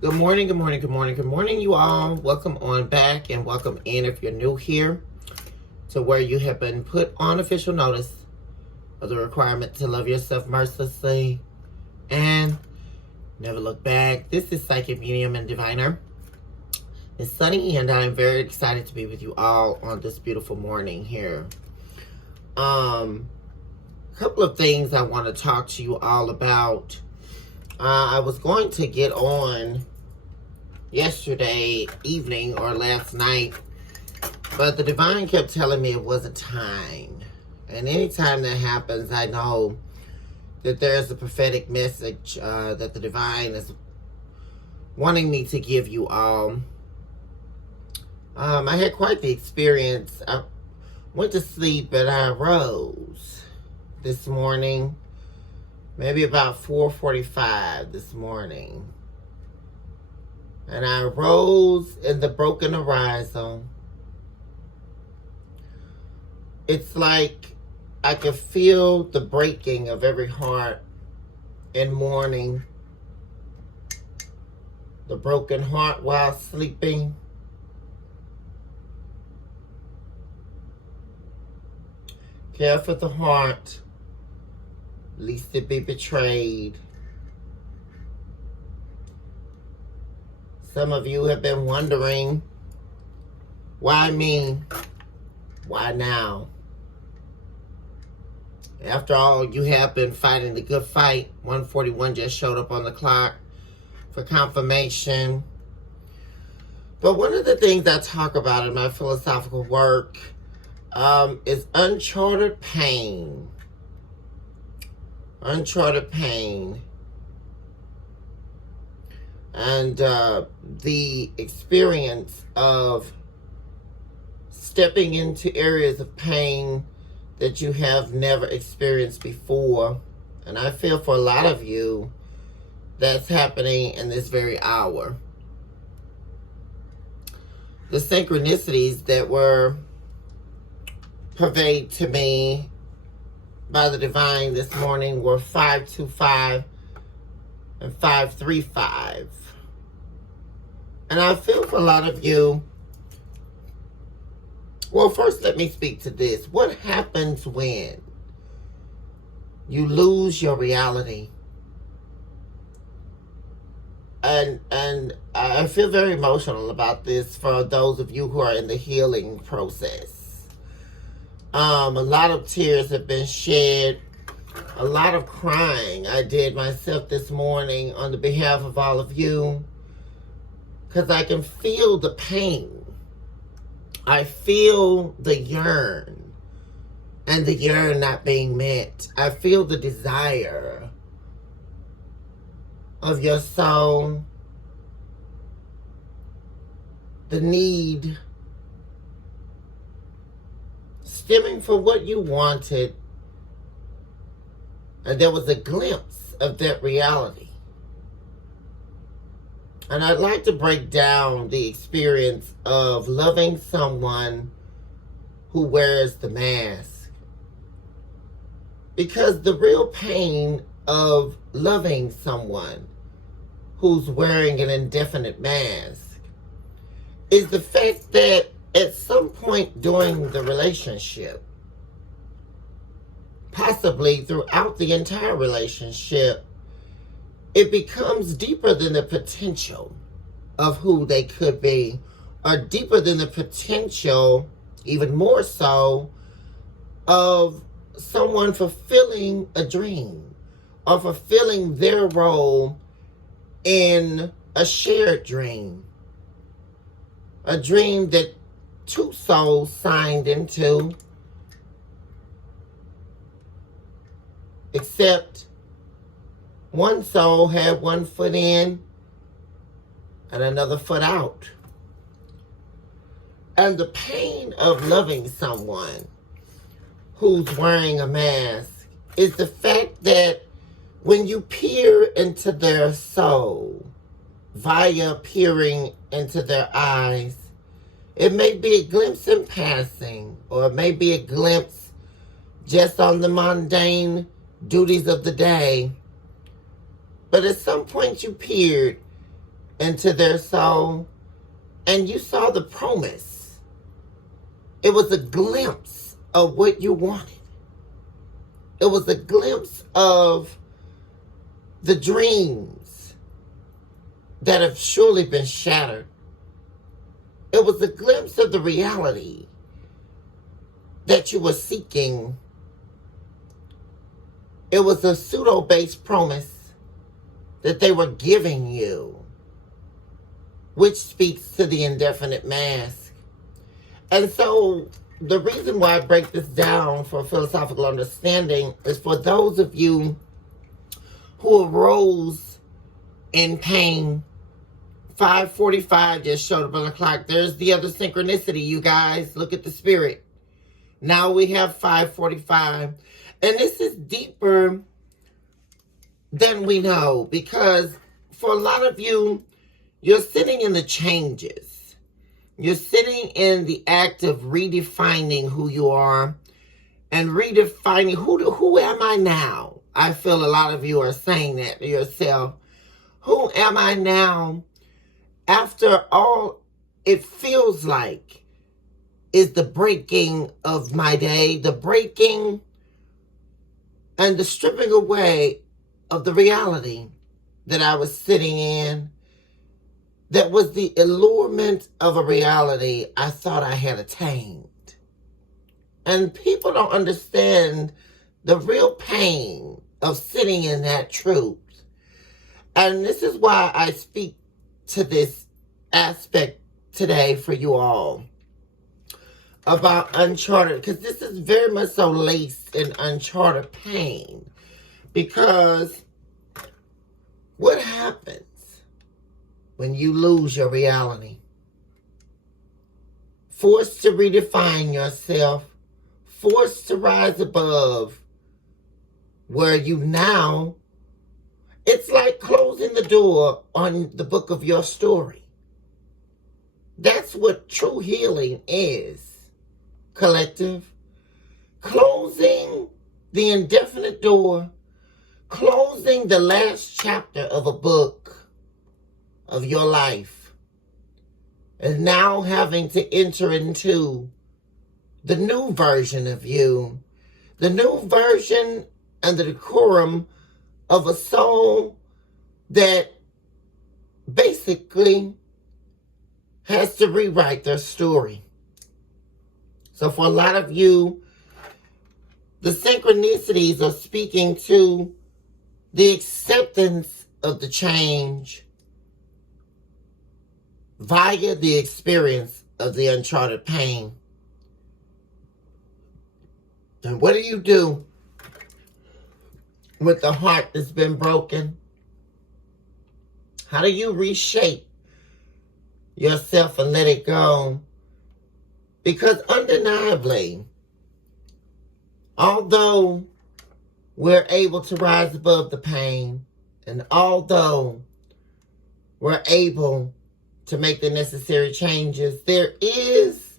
Good morning, good morning, good morning, good morning, you all. Welcome on back and welcome in if you're new here to where you have been put on official notice of the requirement to love yourself mercilessly and never look back. This is Psychic Medium and Diviner. It's Sunny and I'm very excited to be with you all on this beautiful morning here. Couple of things I want to talk to you all about. I was going to get on yesterday evening or last night, but the divine kept telling me it wasn't time. And anytime that happens, I know that there's a prophetic message that the divine is wanting me to give you all. I had quite the experience. I went to sleep and I arose this morning, maybe about 4:45 this morning. And I arose in the broken horizon. It's like I could feel the breaking of every heart in mourning. The broken heart while sleeping. Care for the heart, lest it be betrayed. Some of you have been wondering, why me? Why now? After all, you have been fighting the good fight. 1:41 just showed up on the clock for confirmation. But one of the things I talk about in my philosophical work is uncharted pain. Uncharted pain. And the experience of stepping into areas of pain that you have never experienced before. And I feel for a lot of you, that's happening in this very hour. The synchronicities that were conveyed to me by the divine this morning were 525 and 535. And I feel for a lot of you. Well, first let me speak to this. What happens when you lose your reality? And I feel very emotional about this for those of you who are in the healing process. A lot of tears have been shed. A lot of crying I did myself this morning on the behalf of all of you. Because I can feel the pain. I feel the yearn. And the yearn not being met. I feel the desire of your soul. The need stemming from what you wanted. And there was a glimpse of that reality. And I'd like to break down the experience of loving someone who wears the mask. Because the real pain of loving someone who's wearing an indefinite mask is the fact that at some point during the relationship, possibly throughout the entire relationship, it becomes deeper than the potential of who they could be, or deeper than the potential, even more so, of someone fulfilling a dream or fulfilling their role in a shared dream. A dream that two souls signed into, except one soul had one foot in and another foot out. And the pain of loving someone who's wearing a mask is the fact that when you peer into their soul via peering into their eyes, it may be a glimpse in passing, or it may be a glimpse just on the mundane duties of the day. But at some point you peered into their soul, and you saw the promise. It was a glimpse of what you wanted. It was a glimpse of the dreams that have surely been shattered. It was a glimpse of the reality that you were seeking. It was a pseudo-based promise that they were giving you, which speaks to the indefinite mask. And so the reason why I break this down for philosophical understanding is for those of you who arose in pain. 5:45 just showed up on the clock. There's the other synchronicity, you guys. Look at the spirit. Now we have 5:45. And this is deeper than we know, because for a lot of you, you're sitting in the changes. You're sitting in the act of redefining who you are and redefining who am I now? I feel a lot of you are saying that to yourself. Who am I now? After all, it feels like is the breaking of my day, the breaking and the stripping away of the reality that I was sitting in, that was the allurement of a reality I thought I had attained. And people don't understand the real pain of sitting in that truth. And this is why I speak to this aspect today for you all about uncharted, because this is very much so laced in uncharted pain. Because what happens when you lose your reality? Forced to redefine yourself, forced to rise above where you now, it's like closing the door on the book of your story. That's what true healing is, collective. Closing the indefinite door, closing the last chapter of a book of your life, and now having to enter into the new version of you, the new version and the decorum of a soul that basically has to rewrite their story. So for a lot of you, the synchronicities are speaking to the acceptance of the change via the experience of the uncharted pain. And what do you do with the heart that's been broken? How do you reshape yourself and let it go? Because undeniably, although we're able to rise above the pain, and although we're able to make the necessary changes, there is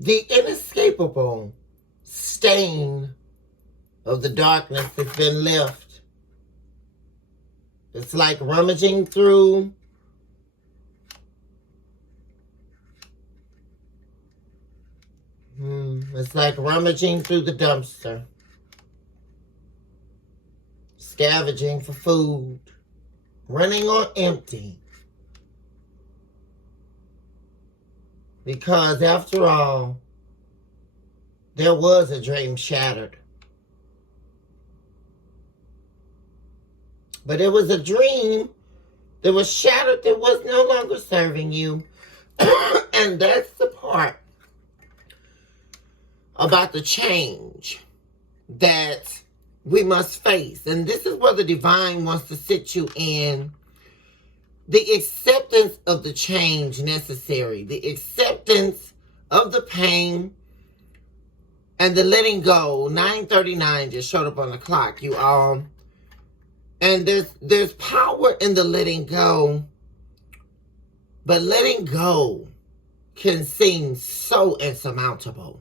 the inescapable stain of the darkness that's been left. It's like rummaging through it's like rummaging through the dumpster, scavenging for food, running on empty. Because after all, there was a dream shattered. But it was a dream that was shattered, that was no longer serving you. And that's the part about the change that we must face. And this is where the divine wants to sit you in. The acceptance of the change necessary. The acceptance of the pain and the letting go. 9:39 just showed up on the clock, you all. And there's power in the letting go. But letting go can seem so insurmountable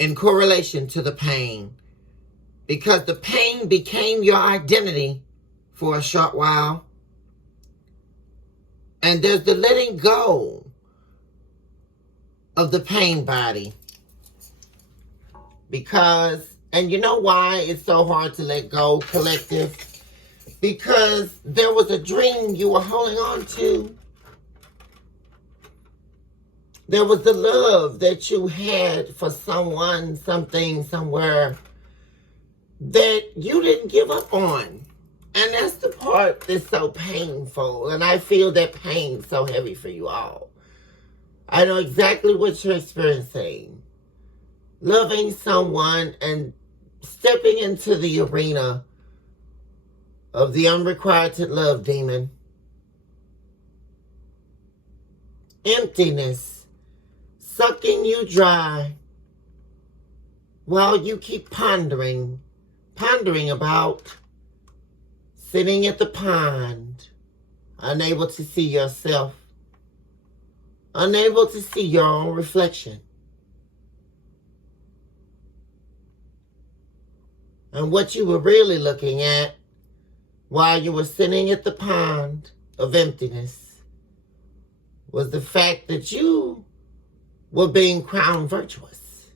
in correlation to the pain. because the pain became your identity for a short while. And there's the letting go of the pain body. Because, and you know why it's so hard to let go, collective? Because there was a dream you were holding on to. There was the love that you had for someone, something, somewhere that you didn't give up on. And that's the part that's so painful. And I feel that pain so heavy for you all. I know exactly what you're experiencing. Loving someone and stepping into the arena of the unrequited love demon. Emptiness sucking you dry while you keep pondering about sitting at the pond, unable to see yourself, unable to see your own reflection. And what you were really looking at while you were sitting at the pond of emptiness was the fact that you were being crowned virtuous.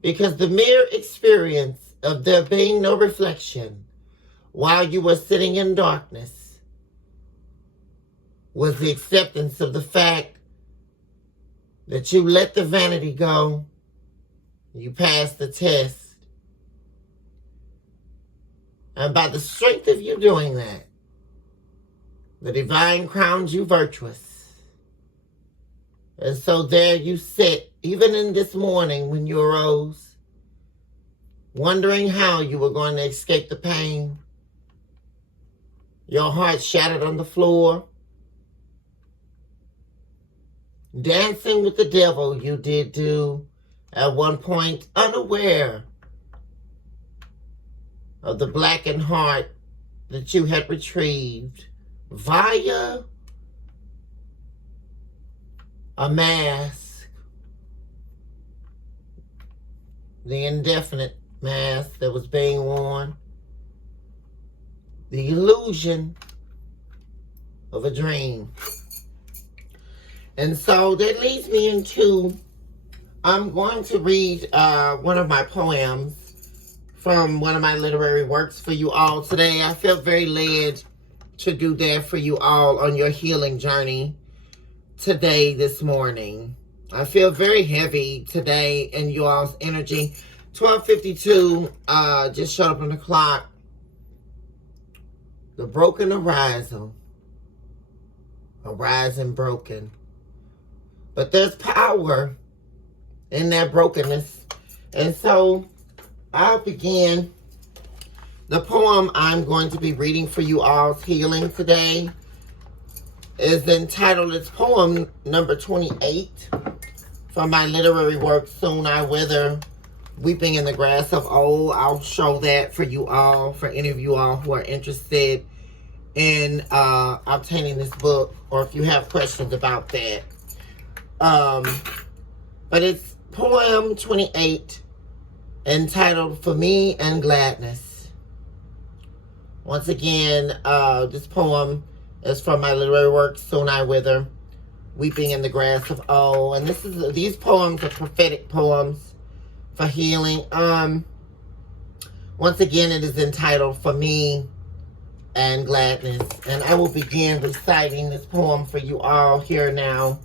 Because the mere experience of there being no reflection while you were sitting in darkness was the acceptance of the fact that you let the vanity go, you passed the test, and by the strength of you doing that, the divine crowned you virtuous. And so there you sit, even in this morning when you arose, wondering how you were going to escape the pain. Your heart shattered on the floor. Dancing with the devil you did do at one point, unaware of the blackened heart that you had retrieved via a mask, the indefinite mask that was being worn, the illusion of a dream. And so that leads me into, I'm going to read one of my poems from one of my literary works for you all today. I felt very led to do that for you all on your healing journey today, this morning. I feel very heavy today in you all's energy. 12:52 just showed up on the clock. The broken arising broken. But there's power in that brokenness. And so I'll begin. The poem I'm going to be reading for you all's healing today is entitled, it's poem number 28 from my literary work, Soon I Wither, Weeping in the Grass of Old. I'll show that for you all, for any of you all who are interested in obtaining this book, or if you have questions about that. But it's poem 28 entitled For Me and Gladness. Once again, this poem is from my literary work, Soon I Wither, Weeping in the Grass of Old. And these poems are prophetic poems for healing. Once again, it is entitled For Me and Gladness. And I will begin reciting this poem for you all here now.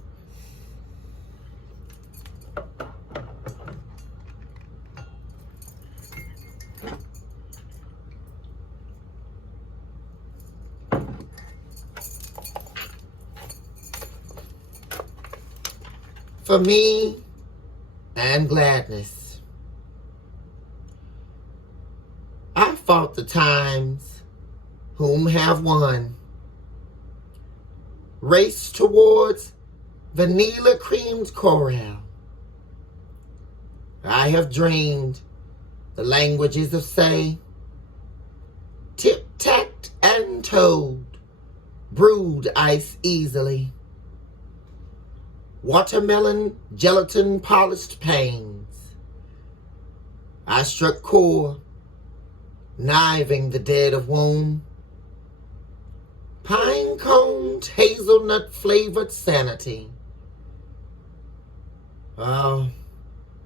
For me and gladness. I fought the times whom have won. Race towards vanilla creamed coral. I have dreamed the languages of say, tip-tacked and toed, brewed ice easily. Watermelon, gelatin, polished panes. I struck core, kniving the dead of womb. Pine coned, hazelnut flavored sanity. Oh,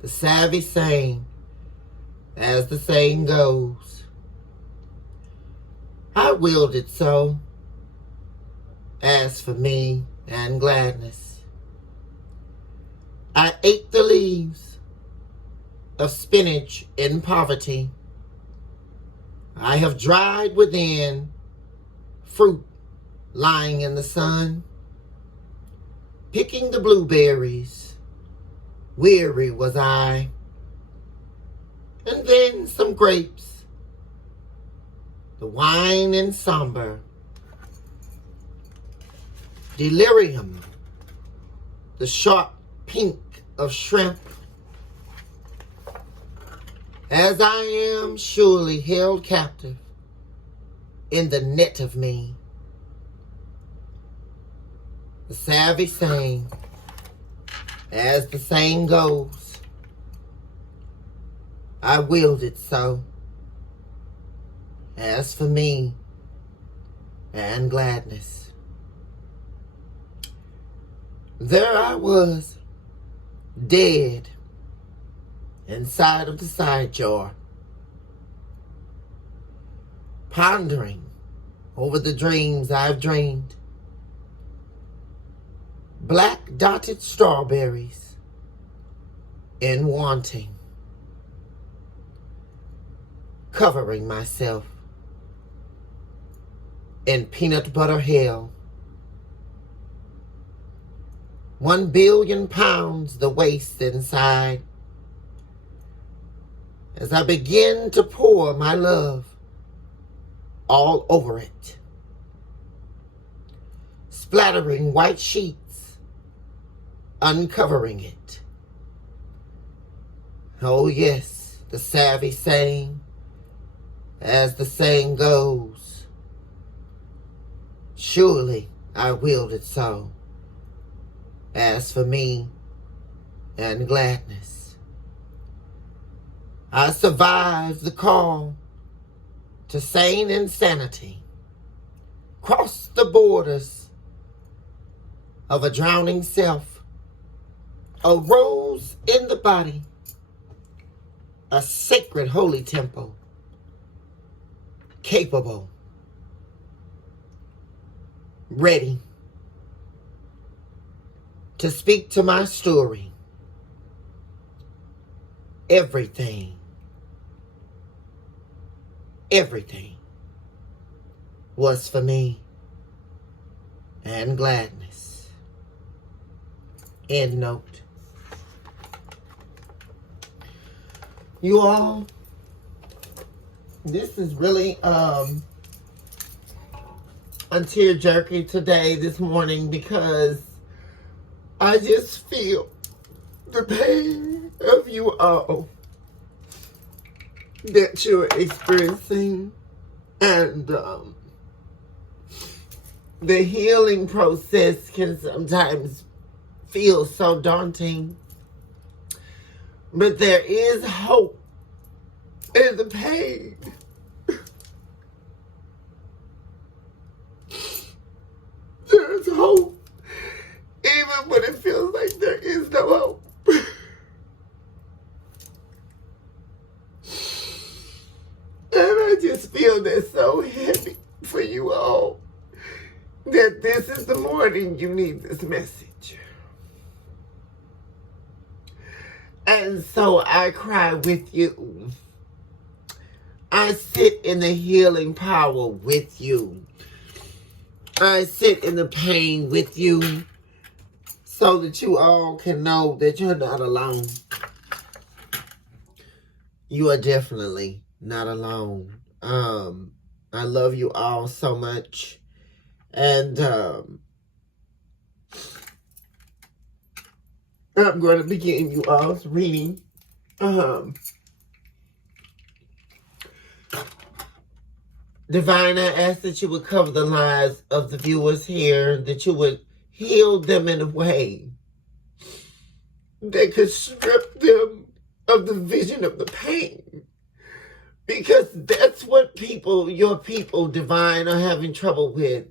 the savvy saying, as the saying goes, I willed it so. As for me and gladness, I ate the leaves of spinach in poverty. I have dried within fruit lying in the sun, picking the blueberries. Weary was I, and then some grapes, the wine in somber, delirium, the sharp pink of shrimp. As I am surely held captive in the net of me, the savvy saying, as the saying goes, I willed it so. As for me and gladness, there I was, dead inside of the side jar, pondering over the dreams I've dreamed. Black dotted strawberries in wanting, covering myself in peanut butter hell. 1 billion pounds the waste inside, as I begin to pour my love all over it, splattering white sheets, uncovering it. Oh yes, the savvy saying, as the saying goes, surely I willed it so. As for me and gladness, I survived the call to sane insanity, crossed the borders of a drowning self, arose in the body, a sacred holy temple, capable, ready to speak to my story. Everything was for me and gladness. End note. You all, this is really a tearjerker today, this morning, because I just feel the pain of you all that you're experiencing, and the healing process can sometimes feel so daunting. But there is hope in the pain. There's hope, even when it feels like there is no hope. And I just feel that so heavy for you all, that this is the morning you need this message. And so I cry with you. I sit in the healing power with you. I sit in the pain with you, so that you all can know that you're not alone. You are definitely not alone. I love you all so much. And I'm going to begin you all's reading. Divine, I ask that you would cover the lives of the viewers here, that you would heal them in a way that could strip them of the vision of the pain. Because that's what your people, divine, are having trouble with.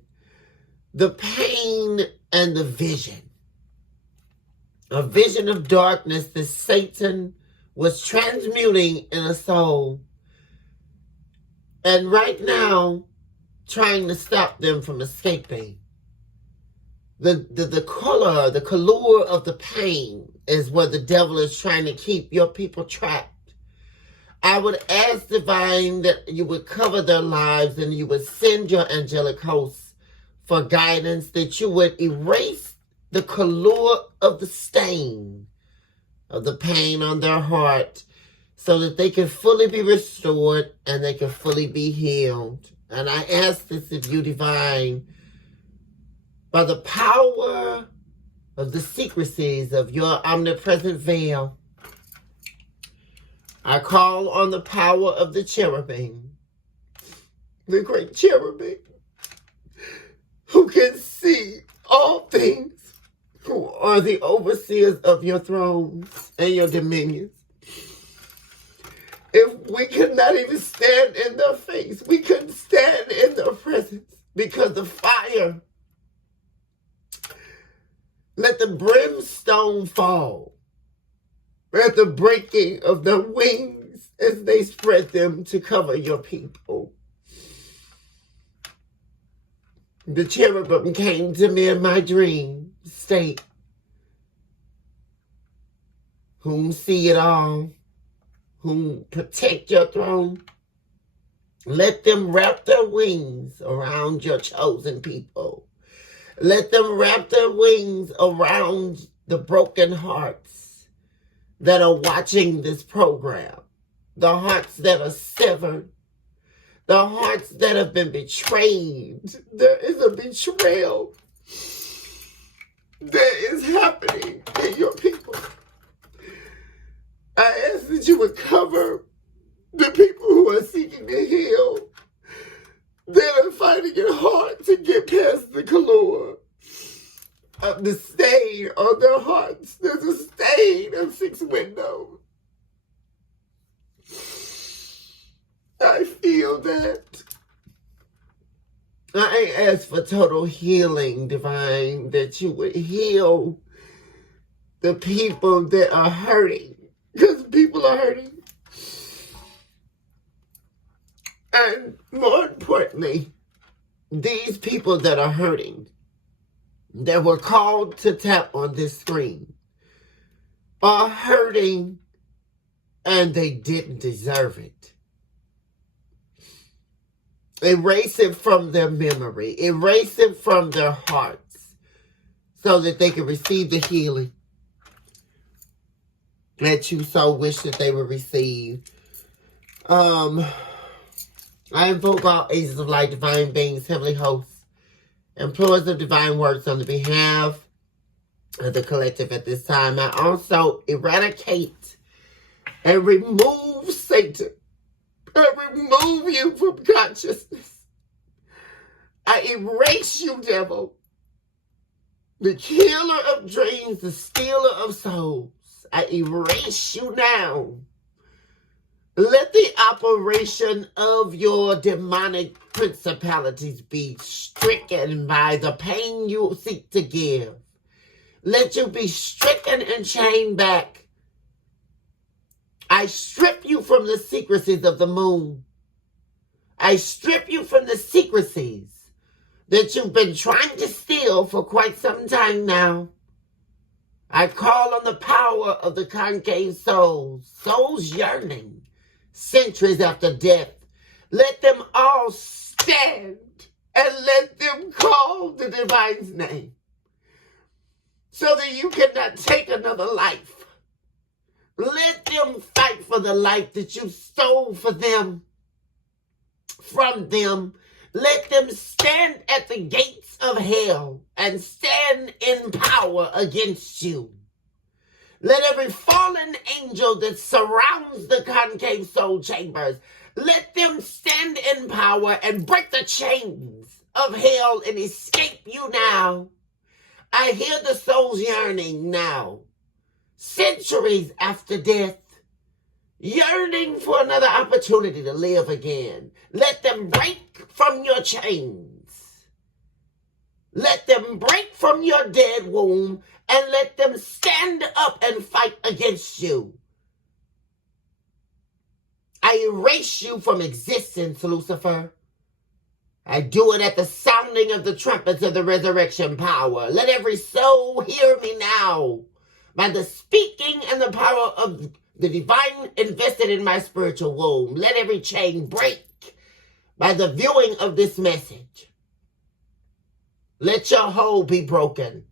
The pain and the vision. A vision of darkness that Satan was transmuting in a soul. And right now, trying to stop them from escaping. The color of the pain is where the devil is trying to keep your people trapped. I would ask, divine, that you would cover their lives and you would send your angelic hosts for guidance, that you would erase the color of the stain of the pain on their heart so that they can fully be restored and they can fully be healed. And I ask this of you, divine, by the power of the secrecies of your omnipresent veil. I call on the power of the cherubim, the great cherubim, who can see all things, who are the overseers of your thrones and your dominions. If we could not even stand in their face, we couldn't stand in their presence because the fire. Let the brimstone fall at the breaking of their wings as they spread them to cover your people. The cherubim came to me in my dream state, whom see it all, whom protect your throne. Let them wrap their wings around your chosen people. Let them wrap their wings around the broken hearts that are watching this program, the hearts that are severed, the hearts that have been betrayed. There is a betrayal that is happening in your people. I ask that you would cover the people who are seeking to heal. They're finding it hard to get past the color of the stain on their hearts. There's a stain of 6 windows. I feel that. I ask for total healing, divine, that you would heal the people that are hurting. Because people are hurting. And more importantly, these people that are hurting, that were called to tap on this screen, are hurting and they didn't deserve it. Erase it from their memory. Erase it from their hearts so that they can receive the healing that you so wish that they would receive. I invoke all agents of light, divine beings, heavenly hosts, employers of divine works on the behalf of the collective at this time. I also eradicate and remove Satan. I remove you from consciousness. I erase you, devil. The killer of dreams, the stealer of souls. I erase you now. Let the operation of your demonic principalities be stricken by the pain you seek to give. Let you be stricken and chained back. I strip you from the secrecies of the moon. I strip you from the secrecies that you've been trying to steal for quite some time now. I call on the power of the concave souls, souls yearning, centuries after death. Let them all stand and let them call the divine's name so that you cannot take another life. Let them fight for the life that you stole for them, from them. Let them stand at the gates of hell and stand in power against you. Let every fallen angel that surrounds the concave soul chambers, let them stand in power and break the chains of hell and escape you now. I hear the souls yearning now, centuries after death. yearning for another opportunity to live again. Let them break from your chains. Let them break from your dead womb and let them stand up and fight against you. I erase you from existence, Lucifer. I do it at the sounding of the trumpets of the resurrection power. Let every soul hear me now. By the speaking and the power of the divine invested in my spiritual womb, let every chain break by the viewing of this message. Let your hold be broken.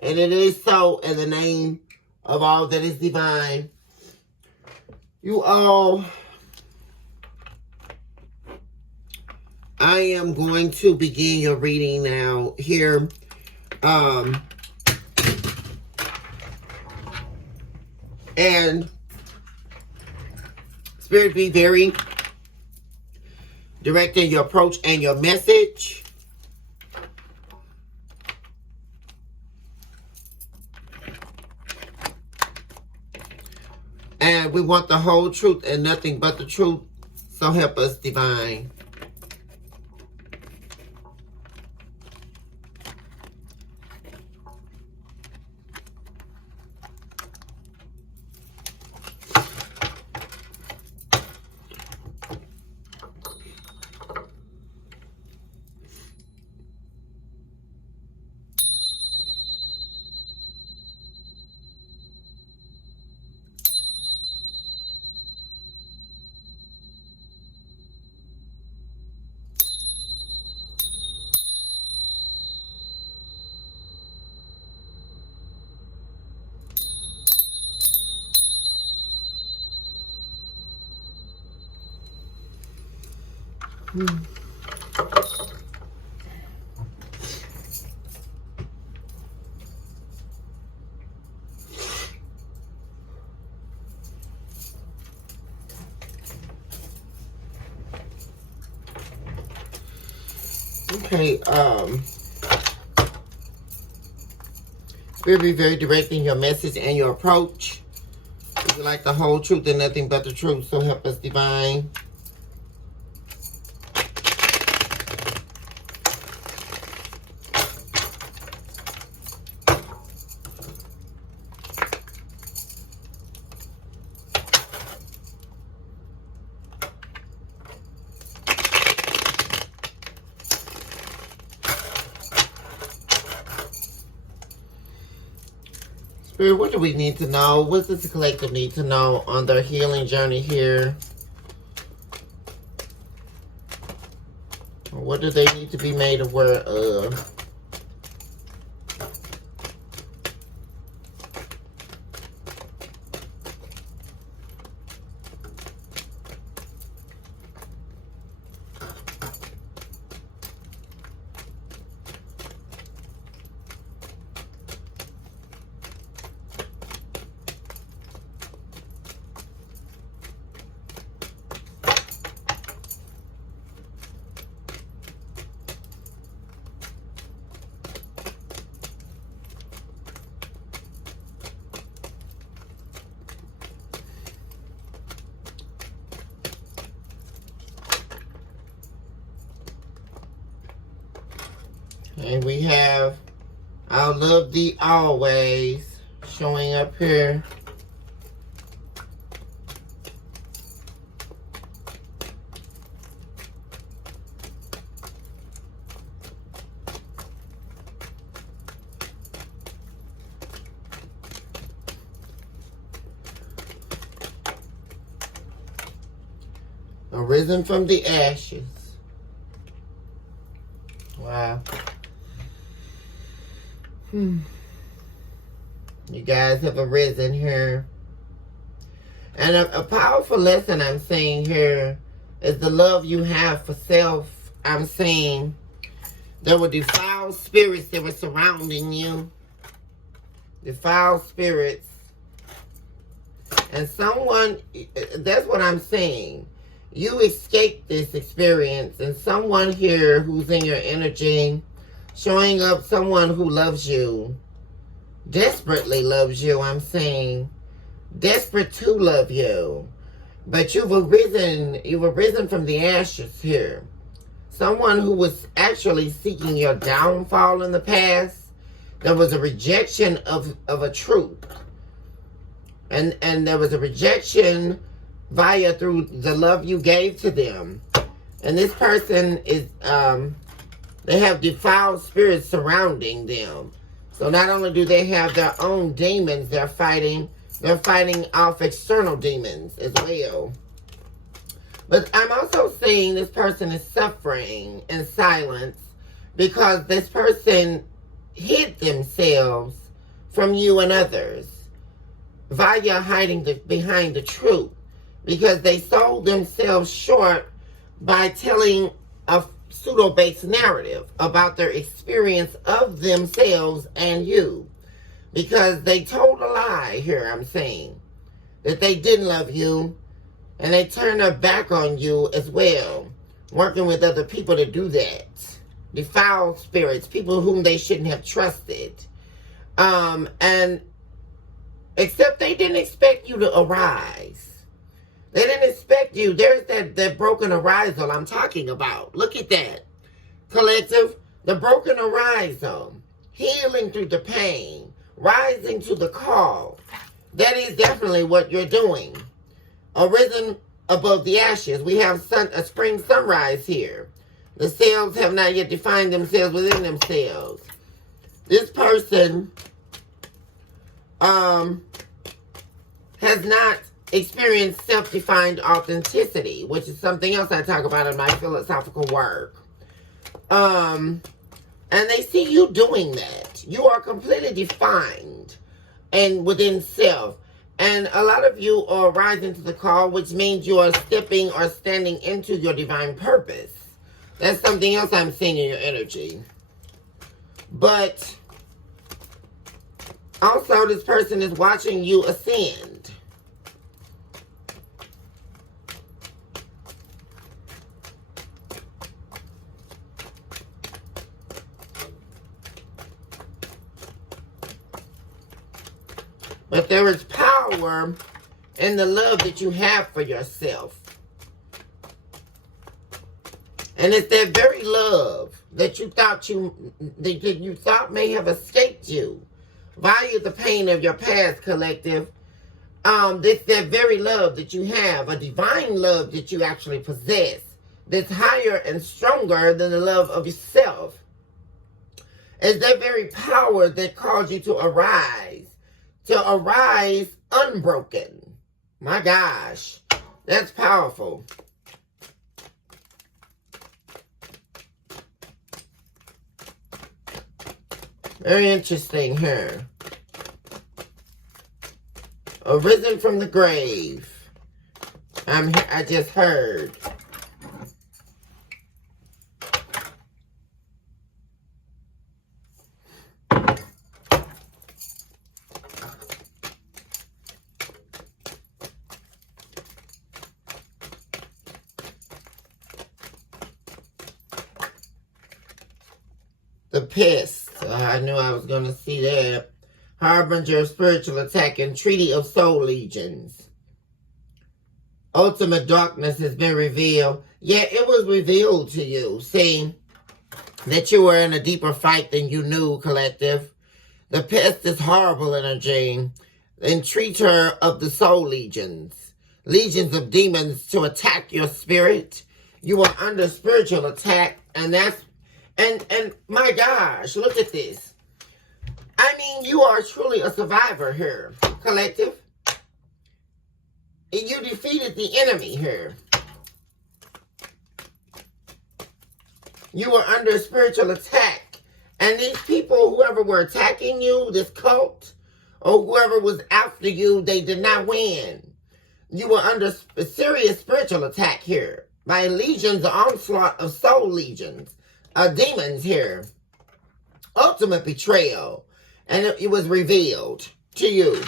And it is so in the name of all that is divine. You all, I am going to begin your reading now here. And Spirit, be very direct in your approach and your message. And we want the whole truth and nothing but the truth. So help us, divine. Okay, Spirit, be very direct in your message and your approach. If you like the whole truth and nothing but the truth, so help us, divine. Spirit, what do we need to know? What does the collective need to know on their healing journey here? What do they need to be made aware of? And we have I'll love thee always showing up here. Arisen from the ashes. Wow. You guys have arisen here. And a powerful lesson I'm seeing here is the love you have for self. I'm seeing there were defiled spirits that were surrounding you. Defiled spirits. And someone, that's what I'm saying. You escaped this experience, and someone here who's in your energy, showing up, someone who loves you, desperately loves you, I'm saying, desperate to love you, But you've arisen from the ashes here. Someone who was actually seeking your downfall in the past. There was a rejection of a truth. And there was a rejection through the love you gave to them. And this person is, they have defiled spirits surrounding them. So not only do they have their own demons they're fighting off external demons as well. But I'm also seeing this person is suffering in silence because this person hid themselves from you and others via hiding behind the truth, because they sold themselves short by telling a pseudo-based narrative about their experience of themselves and you. Because they told a lie here, I'm saying, that they didn't love you, and they turned their back on you as well, working with other people to do that. Defiled spirits, people whom they shouldn't have trusted. And except they didn't expect you to arise. They didn't expect you. There's that broken arisal I'm talking about. Look at that. Collective, the broken arisal. Healing through the pain. Rising to the call. That is definitely what you're doing. Arisen above the ashes. We have a spring sunrise here. The cells have not yet defined themselves within themselves. This person has not experienced self-defined authenticity, which is something else I talk about in my philosophical work. And they see you doing that. You are completely defined and within self. And a lot of you are rising to the call, which means you are stepping or standing into your divine purpose. That's something else I'm seeing in your energy. But also, this person is watching you ascend. But there is power in the love that you have for yourself. And it's that very love that you thought may have escaped you. Value the pain of your past, collective. It's that very love that you have, a divine love that you actually possess, that's higher and stronger than the love of yourself. It's that very power that caused you to arise unbroken. My gosh, that's powerful. Very interesting here. Arisen from the grave. I just heard. The pest. I knew I was going to see that. Harbinger of spiritual attack and treaty of soul legions. Ultimate darkness has been revealed. Yeah, it was revealed to you. See, that you were in a deeper fight than you knew, collective. The pest is horrible energy. Entreater of the soul legions. Legions of demons to attack your spirit. You are under spiritual attack, and that's and my gosh, look at this. I mean, you are truly a survivor here, collective. And you defeated the enemy here. You were under spiritual attack. And these people, whoever were attacking you, this cult, or whoever was after you, they did not win. You were under a serious spiritual attack here by legions, the onslaught of soul legions. Demons here. Ultimate betrayal. And it was revealed to you.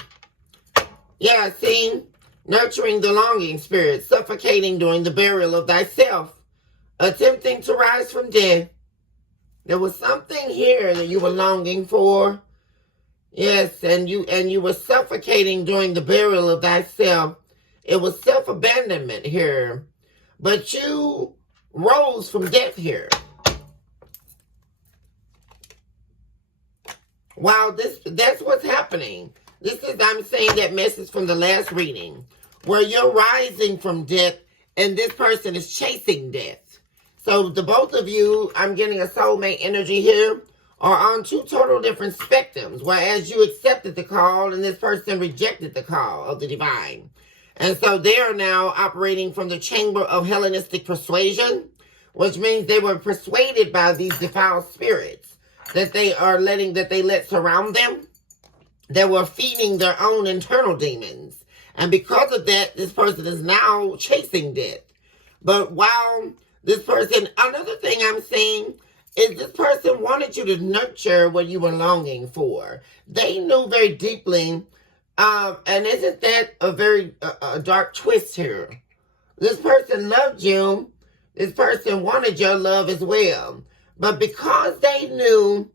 Yeah, see? Nurturing the longing spirit. Suffocating during the burial of thyself. Attempting to rise from death. There was something here that you were longing for. Yes, and you were suffocating during the burial of thyself. It was self-abandonment here. But you rose from death here. Wow, that's what's happening. I'm saying that message from the last reading, where you're rising from death and this person is chasing death. So the both of you, I'm getting a soulmate energy here, are on two total different spectrums, whereas you accepted the call and this person rejected the call of the divine. And so they are now operating from the chamber of Hellenistic persuasion, which means they were persuaded by these defiled spirits that they let surround them. They were feeding their own internal demons. And because of that, this person is now chasing death. But while this person, another thing I'm seeing is this person wanted you to nurture what you were longing for. They knew very deeply, and isn't that a very dark twist here? This person loved you. This person wanted your love as well. But because they knew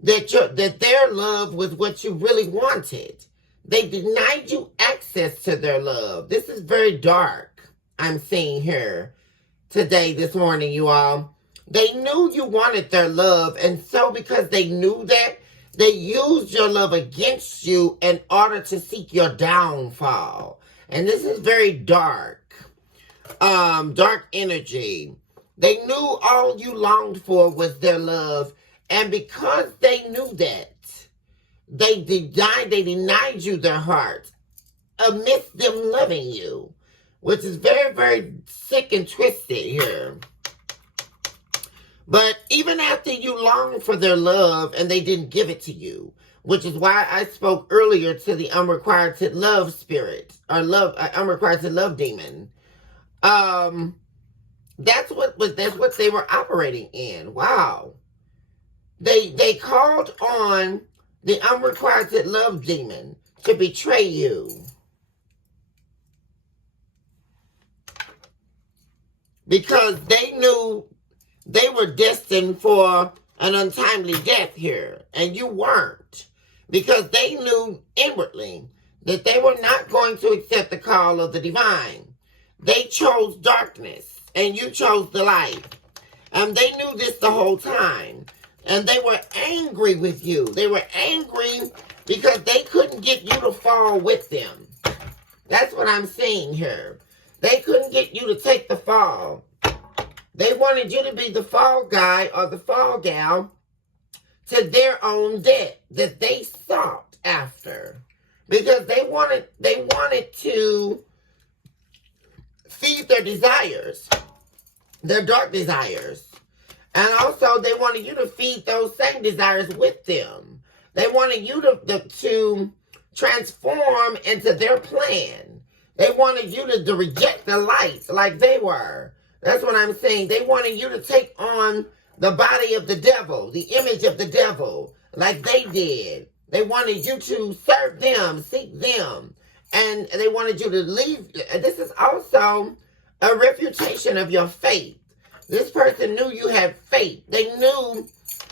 that their love was what you really wanted, they denied you access to their love. This is very dark, I'm seeing here today, this morning, you all. They knew you wanted their love, and so because they knew that, they used your love against you in order to seek your downfall. And this is very dark. Dark energy. They knew all you longed for was their love, and because they knew that, they denied you their heart amidst them loving you, which is very, very sick and twisted here. But even after you longed for their love and they didn't give it to you, which is why I spoke earlier to the unrequited love spirit, or unrequited love demon. That's what they were operating in. Wow. They called on the unrequited love demon to betray you. Because they knew they were destined for an untimely death here, and you weren't. Because they knew inwardly that they were not going to accept the call of the divine. They chose darkness, and you chose the light. And they knew this the whole time. And they were angry with you. They were angry because they couldn't get you to fall with them. That's what I'm seeing here. They couldn't get you to take the fall. They wanted you to be the fall guy or the fall gal to their own death that they sought after. Because they wanted to feed their desires, their dark desires. And also, they wanted you to feed those same desires with them. They wanted you to transform into their plan. They wanted you to reject the light like they were. That's what I'm saying. They wanted you to take on the body of the devil, the image of the devil, like they did. They wanted you to serve them, seek them. And they wanted you to leave. This is also a refutation of your faith. This person knew you had faith. They knew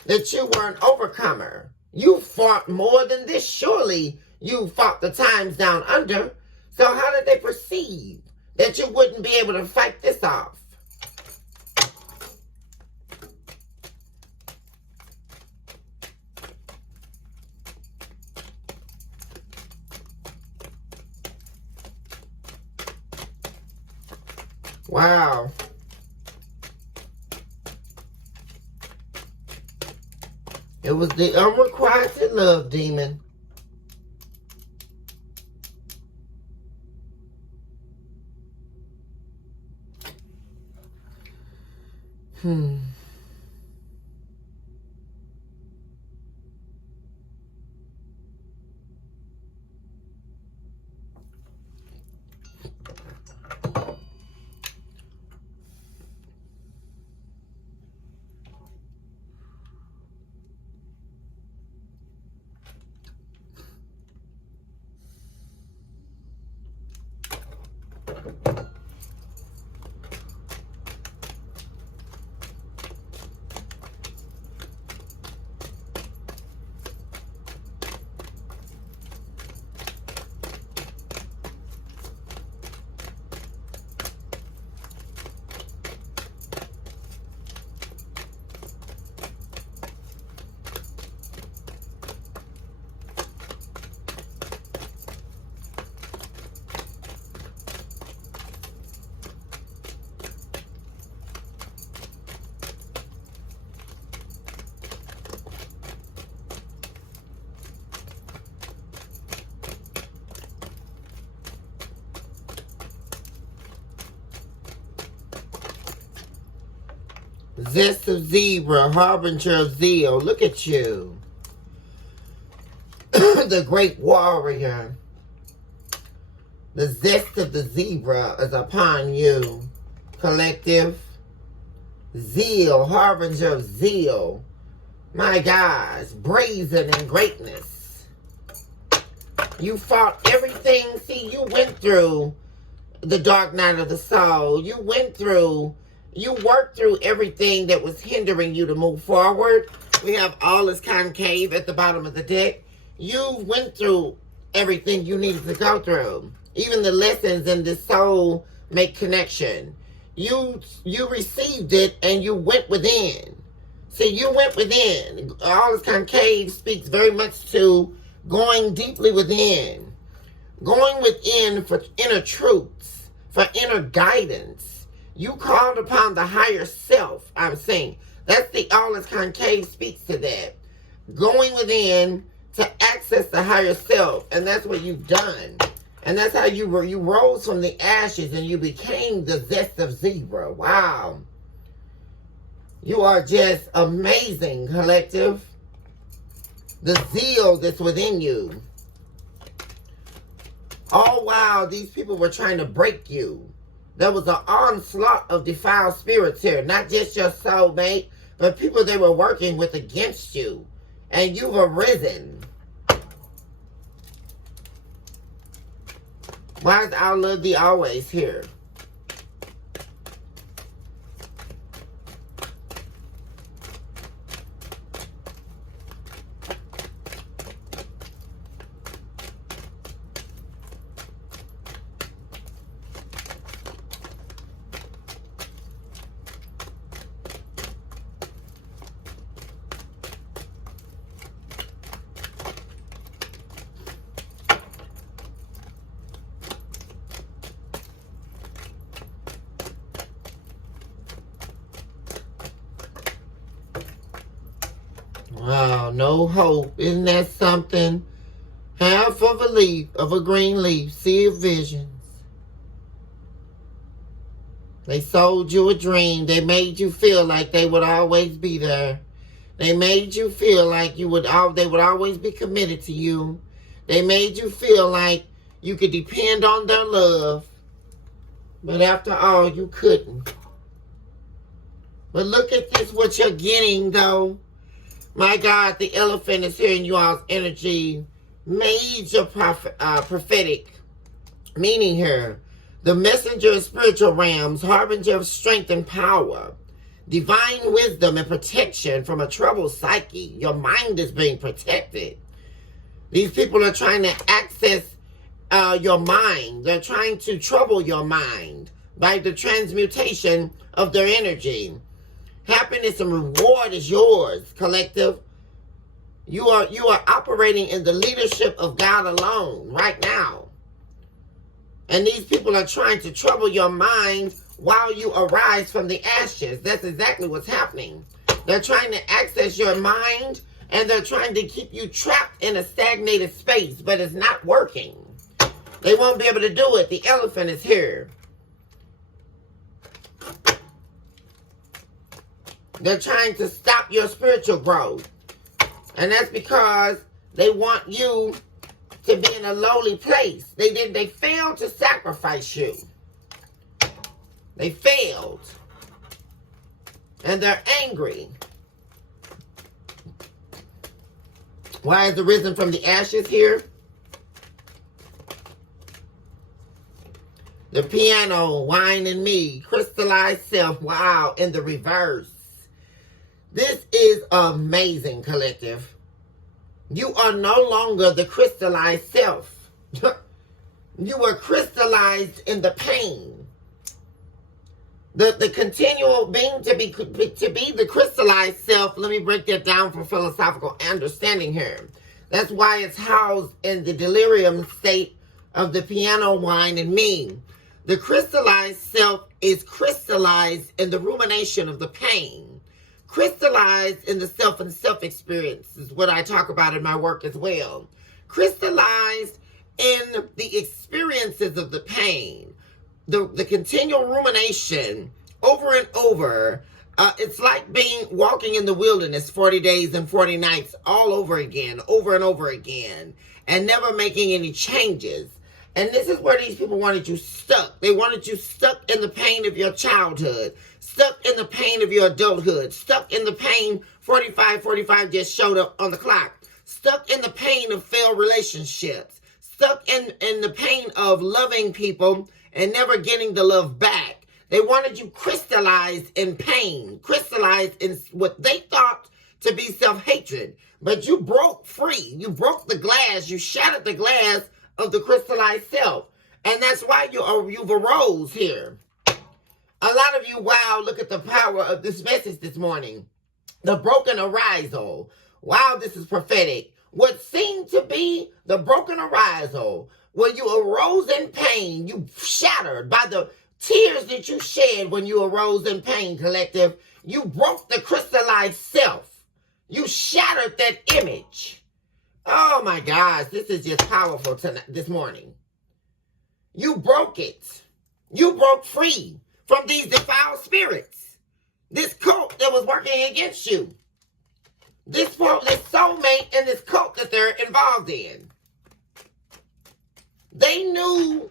that you were an overcomer. You fought more than this. Surely you fought the times down under. So how did they perceive that you wouldn't be able to fight this off? Wow. It was the unrequited love demon. Zest of zebra, harbinger of zeal. Look at you. The great warrior. The zest of the zebra is upon you. Collective. Zeal, harbinger of zeal. My gosh, brazen in greatness. You fought everything. See, you went through the dark night of the soul. You worked through everything that was hindering you to move forward. We have all this concave at the bottom of the deck. You went through everything you needed to go through. Even the lessons in this soul make connection. You received it and you went within. See, you went within. All this concave speaks very much to going deeply within. Going within for inner truths, for inner guidance. You called upon the higher self, I'm saying. That's the all this concave speaks to that. Going within to access the higher self. And that's what you've done. And that's how you rose from the ashes and you became the zest of zebra. Wow. You are just amazing, collective. The zeal that's within you. Oh, wow. These people were trying to break you. There was an onslaught of defiled spirits here. Not just your soulmate, but people they were working with against you. And you've arisen. Why is our love thee always here? Wow, no hope. Isn't that something? Half of a leaf, of a green leaf, sea of visions. They sold you a dream. They made you feel like they would always be there. They made you feel like they would always be committed to you. They made you feel like you could depend on their love. But after all, you couldn't. But look at this, what you're getting, though. My God, the elephant is here in you all's energy. Major prophetic meaning here. The messenger of spiritual realms, harbinger of strength and power. Divine wisdom and protection from a troubled psyche. Your mind is being protected. These people are trying to access your mind. They're trying to trouble your mind by the transmutation of their energy. Happiness and reward is yours, collective. You are operating in the leadership of God alone right now. And these people are trying to trouble your mind while you arise from the ashes. That's exactly what's happening. They're trying to access your mind and they're trying to keep you trapped in a stagnated space, but it's not working. They won't be able to do it. The elephant is here. They're trying to stop your spiritual growth. And that's because they want you to be in a lowly place. They failed to sacrifice you. They failed. And they're angry. Why is the risen from the ashes here? The piano, wine and me, crystallized self, wow, in the reverse. This is amazing, collective. You are no longer the crystallized self. You were crystallized in the pain. The continual being to be the crystallized self. Let me break that down for philosophical understanding here. That's why it's housed in the delirium state of the piano, wine, and me. The crystallized self is crystallized in the rumination of the pain. Crystallized in the self and self-experience is what I talk about in my work as well. Crystallized in the experiences of the pain. The continual rumination over and over It's like walking in the wilderness 40 days and 40 nights all over again, over and over again, and never making any changes. And this is where these people wanted you stuck. They wanted you stuck in the pain of your childhood, stuck in the pain of your adulthood, stuck in the pain 45 just showed up on the clock, stuck in the pain of failed relationships, stuck in the pain of loving people and never getting the love back. They wanted you crystallized in pain, crystallized in what they thought to be self-hatred. But you broke free. You broke the glass. You shattered the glass of the crystallized self. And that's why you've arose here. A lot of you, wow, look at the power of this message this morning. The broken arisal. Wow, this is prophetic. What seemed to be the broken arisal, when you arose in pain, you shattered by the tears that you shed when you arose in pain, collective. You broke the crystallized self. You shattered that image. Oh my gosh, this is just powerful tonight, this morning. You broke it. You broke free from these defiled spirits. This cult that was working against you. This soulmate and this cult that they're involved in. They knew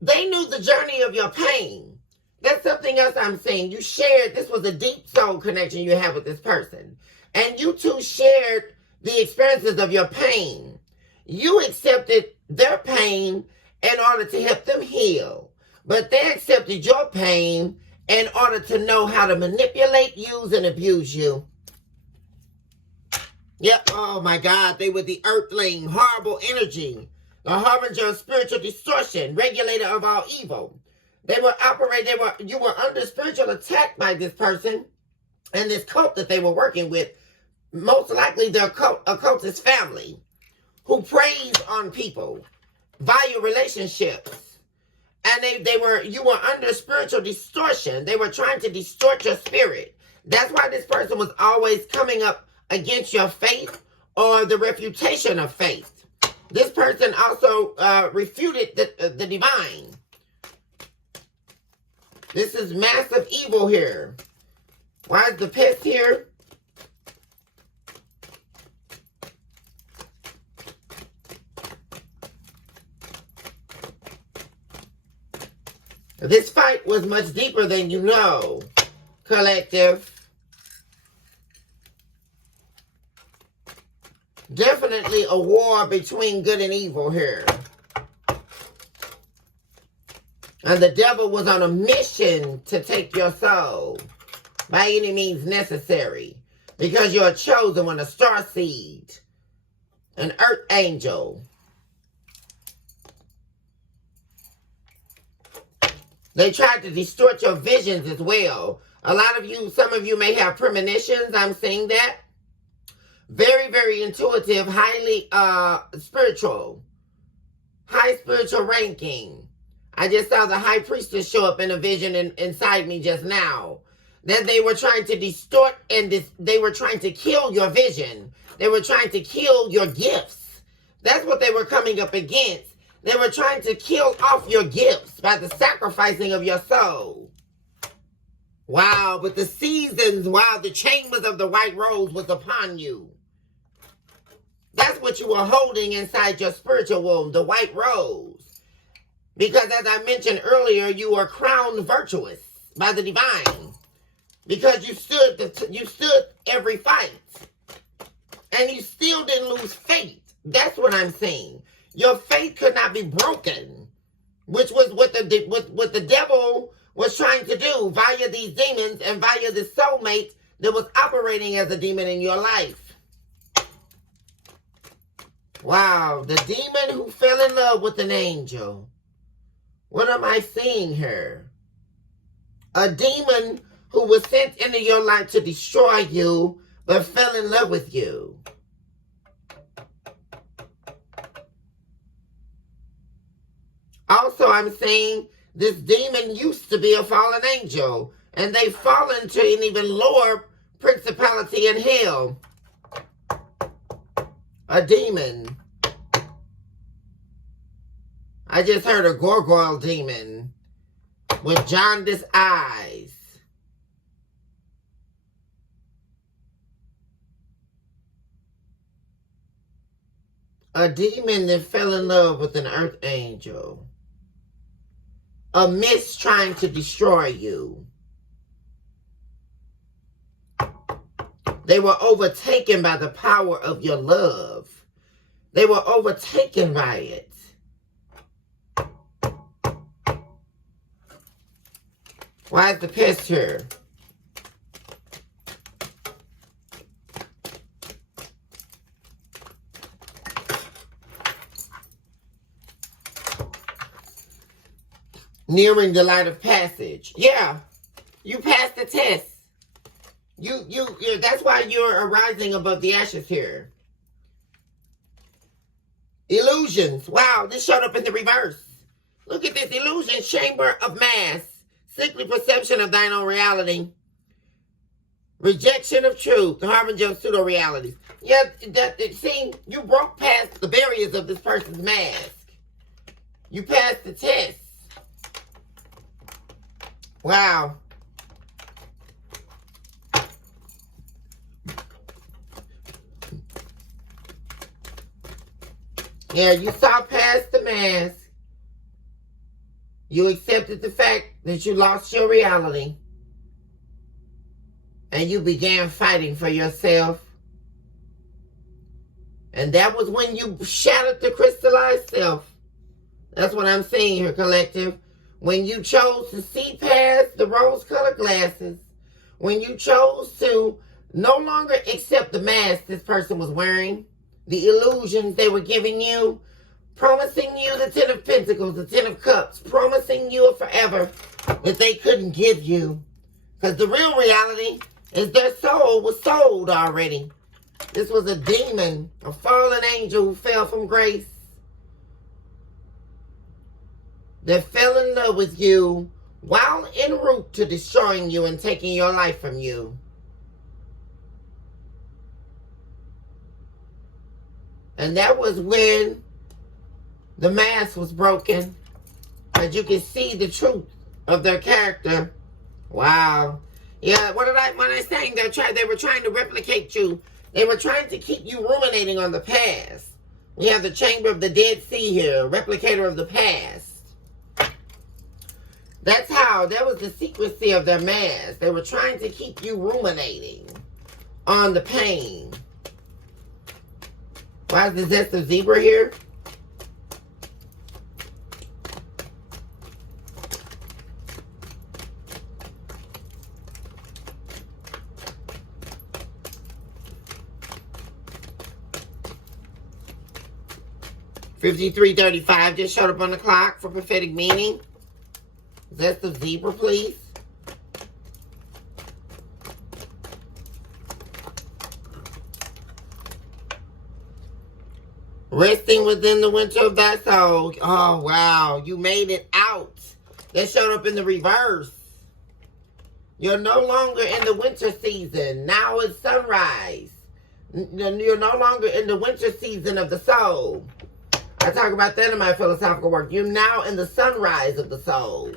the journey of your pain. That's something else I'm saying. You shared, this was a deep soul connection you had with this person. And you two shared the experiences of your pain. You accepted their pain in order to help them heal. But they accepted your pain in order to know how to manipulate, use, and abuse you. Yep, oh my God, they were the earthling, horrible energy. The harbinger of spiritual distortion, regulator of all evil. You were under spiritual attack by this person and this cult that they were working with. Most likely their occultist family, who preys on people via relationships. And you were under spiritual distortion. They were trying to distort your spirit. That's why this person was always coming up against your faith or the refutation of faith. This person also refuted the divine. This is massive evil here. Why is the pest here? This fight was much deeper than you know, collective. Definitely a war between good and evil here. And the devil was on a mission to take your soul by any means necessary. Because you're a chosen one, a star seed, an earth angel. They tried to distort your visions as well. Some of you may have premonitions. I'm seeing that. Very, very intuitive, highly spiritual. High spiritual ranking. I just saw the high priestess show up in a vision inside me just now. That they were trying to distort and they were trying to kill your vision. They were trying to kill your gifts. That's what they were coming up against. They were trying to kill off your gifts by the sacrificing of your soul. Wow, but the seasons, wow, the chambers of the white rose was upon you. That's what you were holding inside your spiritual womb, the white rose. Because as I mentioned earlier, you were crowned virtuous by the divine. Because you stood every fight. And you still didn't lose faith. That's what I'm saying. Your faith could not be broken, which was what the devil was trying to do via these demons and via the soulmate that was operating as a demon in your life. Wow, the demon who fell in love with an angel. What am I seeing here? A demon who was sent into your life to destroy you, but fell in love with you. Also, I'm saying this demon used to be a fallen angel, and they've fallen to an even lower principality in hell. A demon. I just heard a gargoyle demon with jaundiced eyes. A demon that fell in love with an earth angel. A mist trying to destroy you. They were overtaken by the power of your love. They were overtaken by it. Why is the pest here? Nearing the light of passage. Yeah, you passed the test. That's why you're arising above the ashes here. Illusions. Wow, this showed up in the reverse. Look at this illusion. Chamber of mass. Sickly perception of thine own reality. Rejection of truth. The harbinger of pseudo-realities. Yeah, see, you broke past the barriers of this person's mask. You passed the test. Wow. Yeah, you saw past the mask. You accepted the fact that you lost your reality. And you began fighting for yourself. And that was when you shattered the crystallized self. That's what I'm seeing here, collective. When you chose to see past the rose-colored glasses. When you chose to no longer accept the mask this person was wearing. The illusions they were giving you. Promising you the 10 of Pentacles, the 10 of Cups. Promising you a forever that they couldn't give you. Because the real reality is their soul was sold already. This was a demon, a fallen angel who fell from grace. That fell in love with you while en route to destroying you and taking your life from you. And that was when the mask was broken. As you can see the truth of their character. Wow. Yeah, when I saying they were trying to replicate you. They were trying to keep you ruminating on the past. We have the Chamber of the Dead Sea here, replicator of the past. That was the secrecy of their mask. They were trying to keep you ruminating on the pain. Why is the zest of zebra here? $53.35 just showed up on the clock for prophetic meaning. Zest of zebra, please. Resting within the winter of thy soul. Oh, wow. You made it out. That showed up in the reverse. You're no longer in the winter season. Now it's sunrise. You're no longer in the winter season of the soul. I talk about that in my philosophical work. You're now in the sunrise of the soul.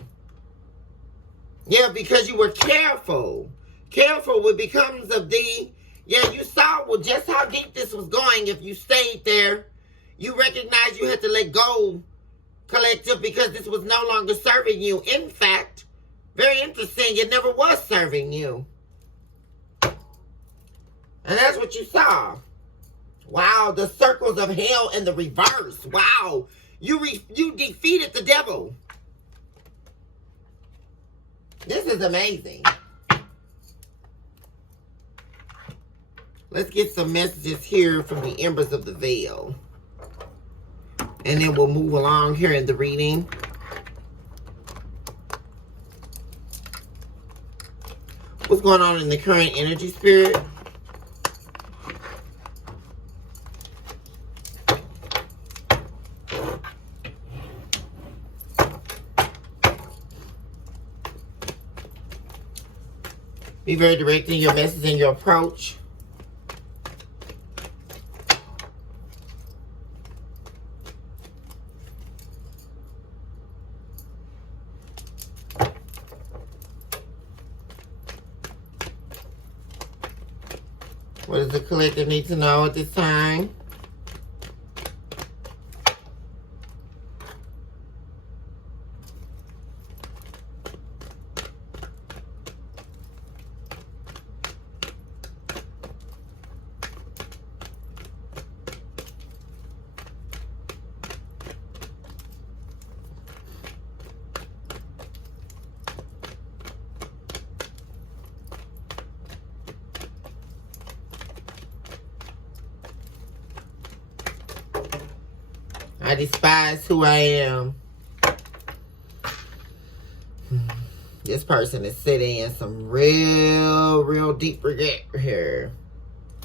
Yeah, because you were careful. Careful with becomes of thee. Yeah, you saw just how deep this was going if you stayed there. You recognized you had to let go, collective, because this was no longer serving you. In fact, very interesting, it never was serving you. And that's what you saw. Wow, the circles of hell in the reverse. Wow, you defeated the devil. This is amazing. Let's get some messages here from the embers of the veil. And then we'll move along here in the reading. What's going on in the current energy, Spirit? Be very direct in your message and your approach. What does the collective need to know at this time? I despise who I am. This person is sitting in some real deep regret here.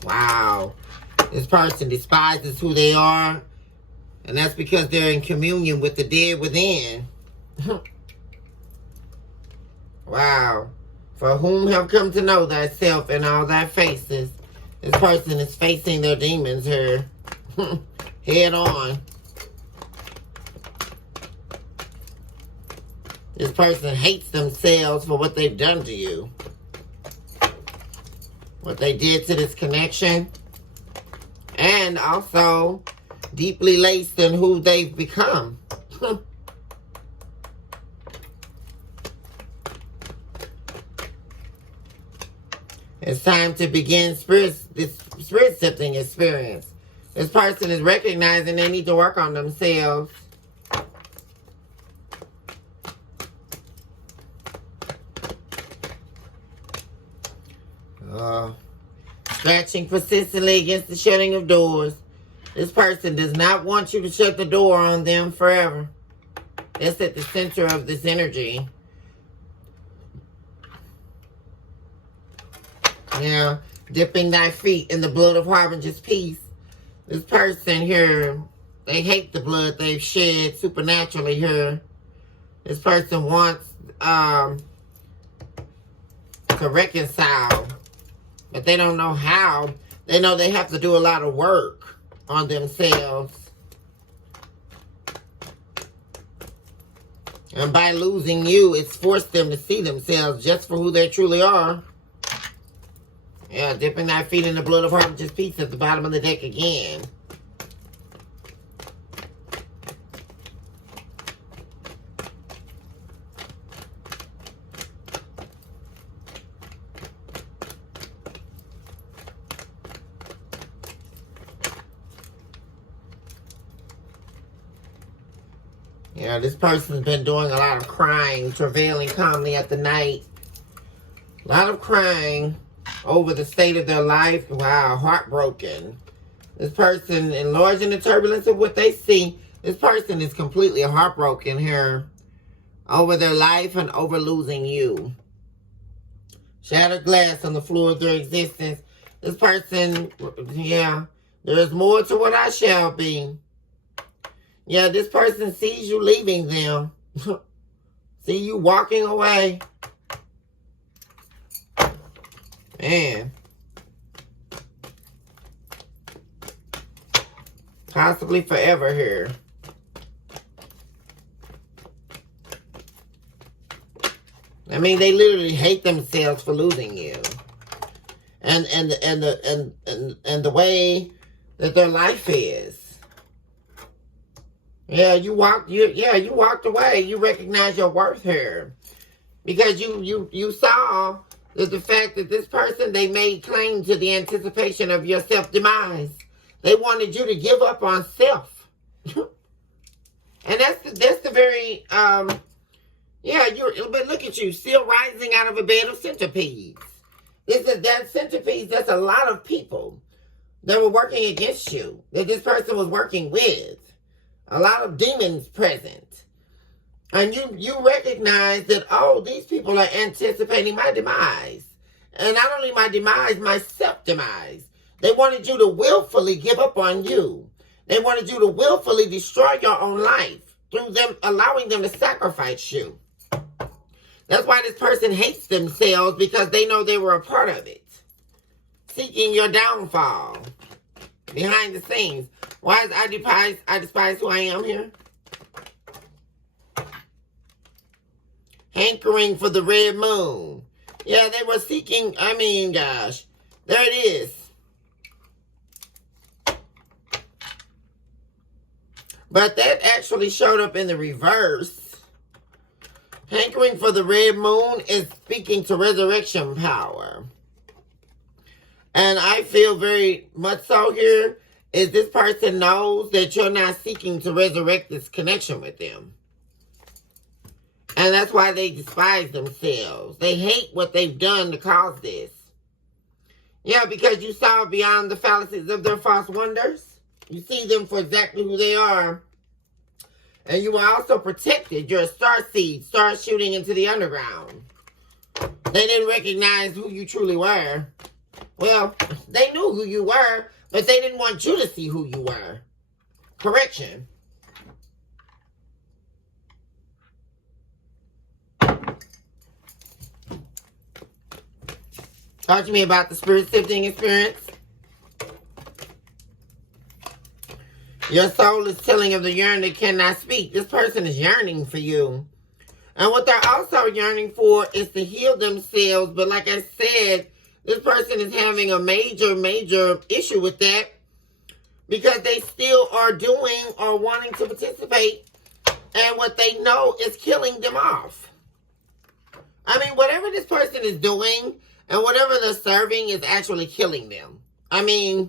Wow. This person despises who they are. And that's because they're in communion with the dead within. Wow. For whom have come to know thyself and all thy faces. This person is facing their demons here. Head on. This person hates themselves for what they've done to you. What they did to this connection. And also deeply laced in who they've become. It's time to begin this spirit sifting experience. This person is recognizing they need to work on themselves. Scratching persistently against the shutting of doors. This person does not want you to shut the door on them forever. That's at the center of this energy. Yeah, dipping thy feet in the blood of harbinger's peace. This person here, they hate the blood they've shed supernaturally here. This person wants to reconcile, but they don't know how. They know they have to do a lot of work on themselves. And by losing you, it's forced them to see themselves just for who they truly are. Yeah, dipping thy feet in the blood of harbinger's peace at the bottom of the deck again. Yeah, this person's been doing a lot of crying, travailing calmly at the night. A lot of crying over the state of their life. Wow, heartbroken. This person, enlarging the turbulence of what they see. This person is completely heartbroken here over their life and over losing you. Shattered glass on the floor of their existence. This person, yeah, there is more to what I shall be. Yeah, this person sees you leaving them. See you walking away. Man. Possibly forever here. I mean, they literally hate themselves for losing you. And the way that their life is. Yeah, you walked away. You recognize your worth here. Because you saw that the fact that this person, they made claim to the anticipation of your self-demise. They wanted you to give up on self. And that's the very, but look at you, still rising out of a bed of centipedes. That centipedes, that's a lot of people that were working against you, that this person was working with. A lot of demons present. And you recognize that, oh, these people are anticipating my demise. And not only my demise, my self-demise. They wanted you to willfully give up on you. They wanted you to willfully destroy your own life through them allowing them to sacrifice you. That's why this person hates themselves, because they know they were a part of it. Seeking your downfall behind the scenes. Why is I despise who I am here? Hankering for the red moon. Yeah, they were seeking, gosh. There it is. But that actually showed up in the reverse. Hankering for the red moon is speaking to resurrection power. And I feel very much so here is this person knows that you're not seeking to resurrect this connection with them. And that's why they despise themselves. They hate what they've done to cause this. Yeah, because you saw beyond the fallacies of their false wonders. You see them for exactly who they are. And you were also protected. You're a star seed, star shooting into the underground. They didn't recognize who you truly were. Well, they knew who you were, but they didn't want you to see who you were. Correction. Talk to me about the spirit sifting experience. Your soul is telling of the yearning that cannot speak. This person is yearning for you. And what they're also yearning for is to heal themselves. But like I said, this person is having a major issue with that because they still are doing or wanting to participate. And what they know is killing them off. I mean, whatever this person is doing and whatever they're serving is actually killing them. I mean,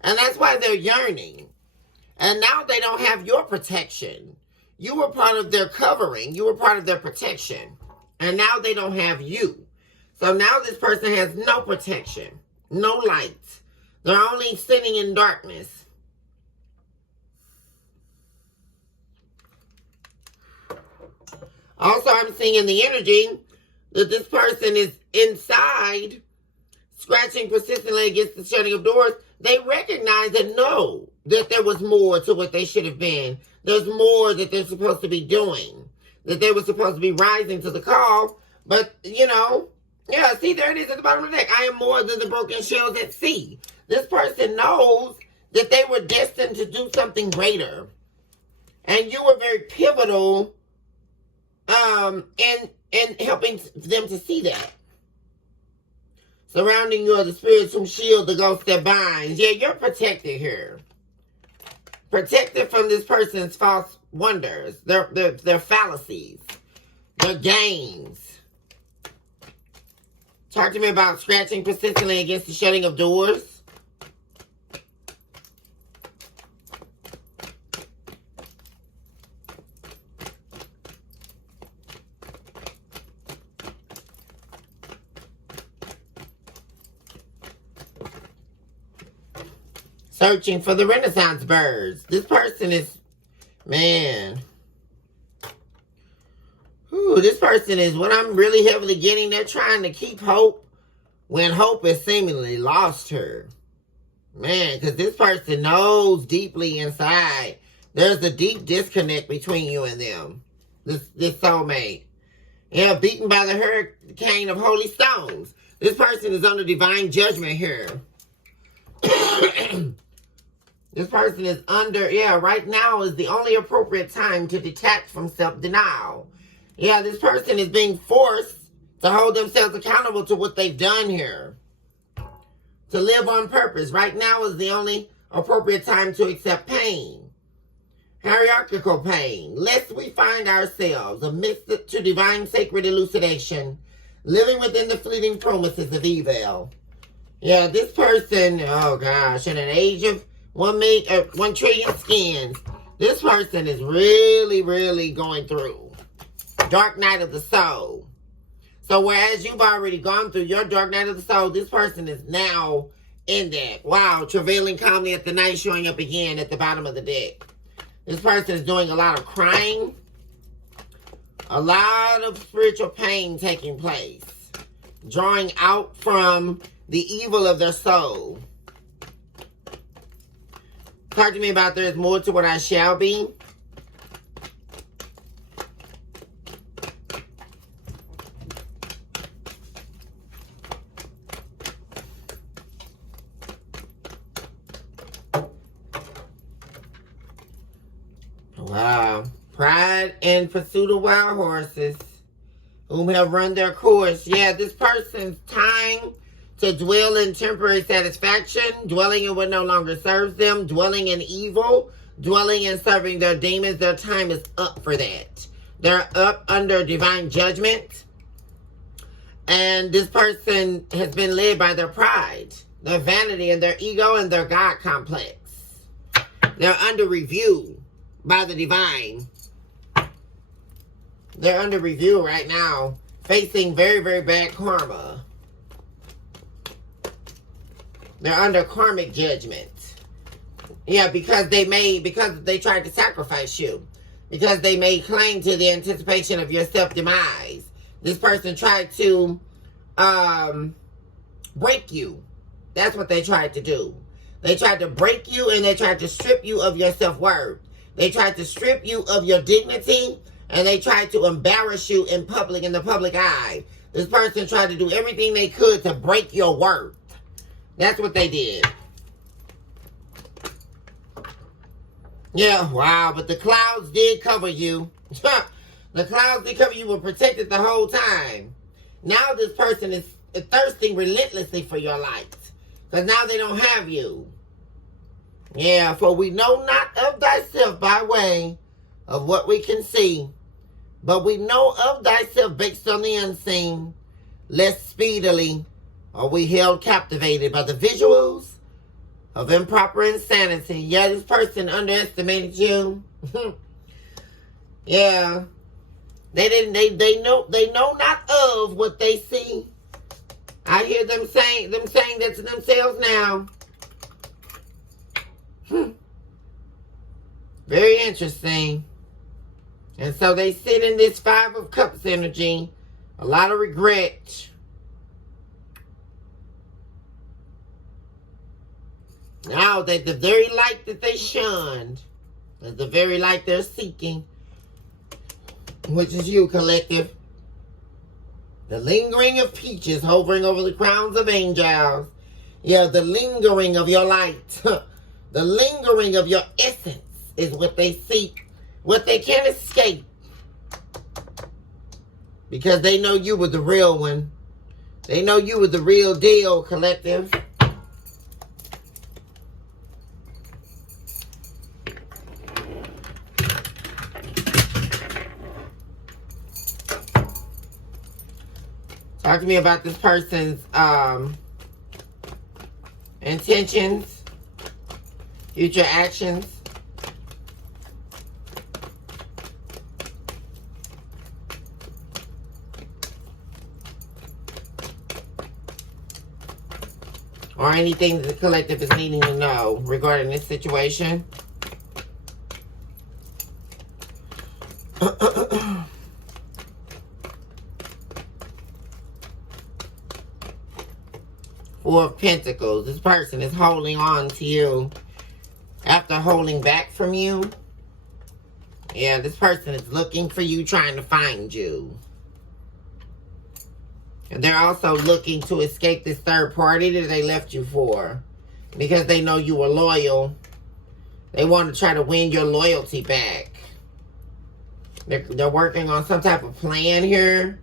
and that's why they're yearning. And now they don't have your protection. You were part of their covering. You were part of their protection. And now they don't have you. So now this person has no protection, no light. They're only sitting in darkness. Also, I'm seeing in the energy that this person is inside, scratching persistently against the shutting of doors. They recognize and know that there was more to what they should have been. There's more that they're supposed to be doing. That they were supposed to be rising to the call. But, you know, yeah, see, there it is at the bottom of the deck. I am more than the broken shells at sea. This person knows that they were destined to do something greater. And you were very pivotal in helping them to see that. Surrounding you are the spirits whom shield the ghost that binds. Yeah, you're protected here. Protected from this person's false wonders, their fallacies, their games. Talk to me about scratching persistently against the shutting of doors. Searching for the Renaissance birds. This person is, man. This person is, what I'm really heavily getting, they're trying to keep hope when hope has seemingly lost her. Man, because this person knows deeply inside there's a deep disconnect between you and them. This soulmate. Yeah, beaten by the hurricane of holy stones. This person is under divine judgment here. This person is under, right now is the only appropriate time to detach from self-denial. Yeah, this person is being forced to hold themselves accountable to what they've done here. To live on purpose. Right now is the only appropriate time to accept pain. Hierarchical pain. Lest we find ourselves amidst to divine sacred elucidation, living within the fleeting promises of evil. Yeah, this person, oh gosh, in an age of 1 trillion skins, this person is really going through dark night of the soul. So whereas you've already gone through your dark night of the soul, this person is now in that. Wow, travailing calmly at the night, showing up again at the bottom of the deck. This person is doing a lot of crying, a lot of spiritual pain taking place, drawing out from the evil of their soul. Talk to me about there's more to what I shall be. Wow. Pride and pursuit of wild horses whom have run their course. Yeah, this person's time to dwell in temporary satisfaction, dwelling in what no longer serves them, dwelling in evil, dwelling in serving their demons. Their time is up for that. They're up under divine judgment. And this person has been led by their pride, their vanity, and their ego, and their God complex. They're under review by the divine. They're under review right now, facing very bad karma. They're under karmic judgment. Yeah, because they tried to sacrifice you. because they made claim to the anticipation of your self-demise. This person tried to break you. That's what they tried to do. They tried to break you, and they tried to strip you of your self-worth. They tried to strip you of your dignity, and they tried to embarrass you in public, in the public eye. This person tried to do everything they could to break your worth. That's what they did. Yeah, wow, but the clouds did cover you. The clouds did cover you, were protected the whole time. Now this person is thirsting relentlessly for your light, because now they don't have you. Yeah, for we know not of thyself by way of what we can see, but we know of thyself based on the unseen. Less speedily are we held captivated by the visuals of improper insanity. Yeah, this person underestimated you. Yeah. They know not of what they see. I hear them saying that to themselves now. Very interesting. And so they sit in this Five of Cups energy. A lot of regret. Now that the very light that they shunned is the very light they're seeking, which is you, collective. The lingering of peaches hovering over the crowns of angels. Yeah, the lingering of your light. The lingering of your essence is what they seek. What they can't escape. Because they know you were the real one. They know you were the real deal, collective. Talk to me about this person's intentions, future actions. Or anything that the collective is needing to know regarding this situation. Four of Pentacles. This person is holding on to you after holding back from you. Yeah, this person is looking for you, trying to find you. And they're also looking to escape this third party that they left you for. Because they know you were loyal. They want to try to win your loyalty back. They're working on some type of plan here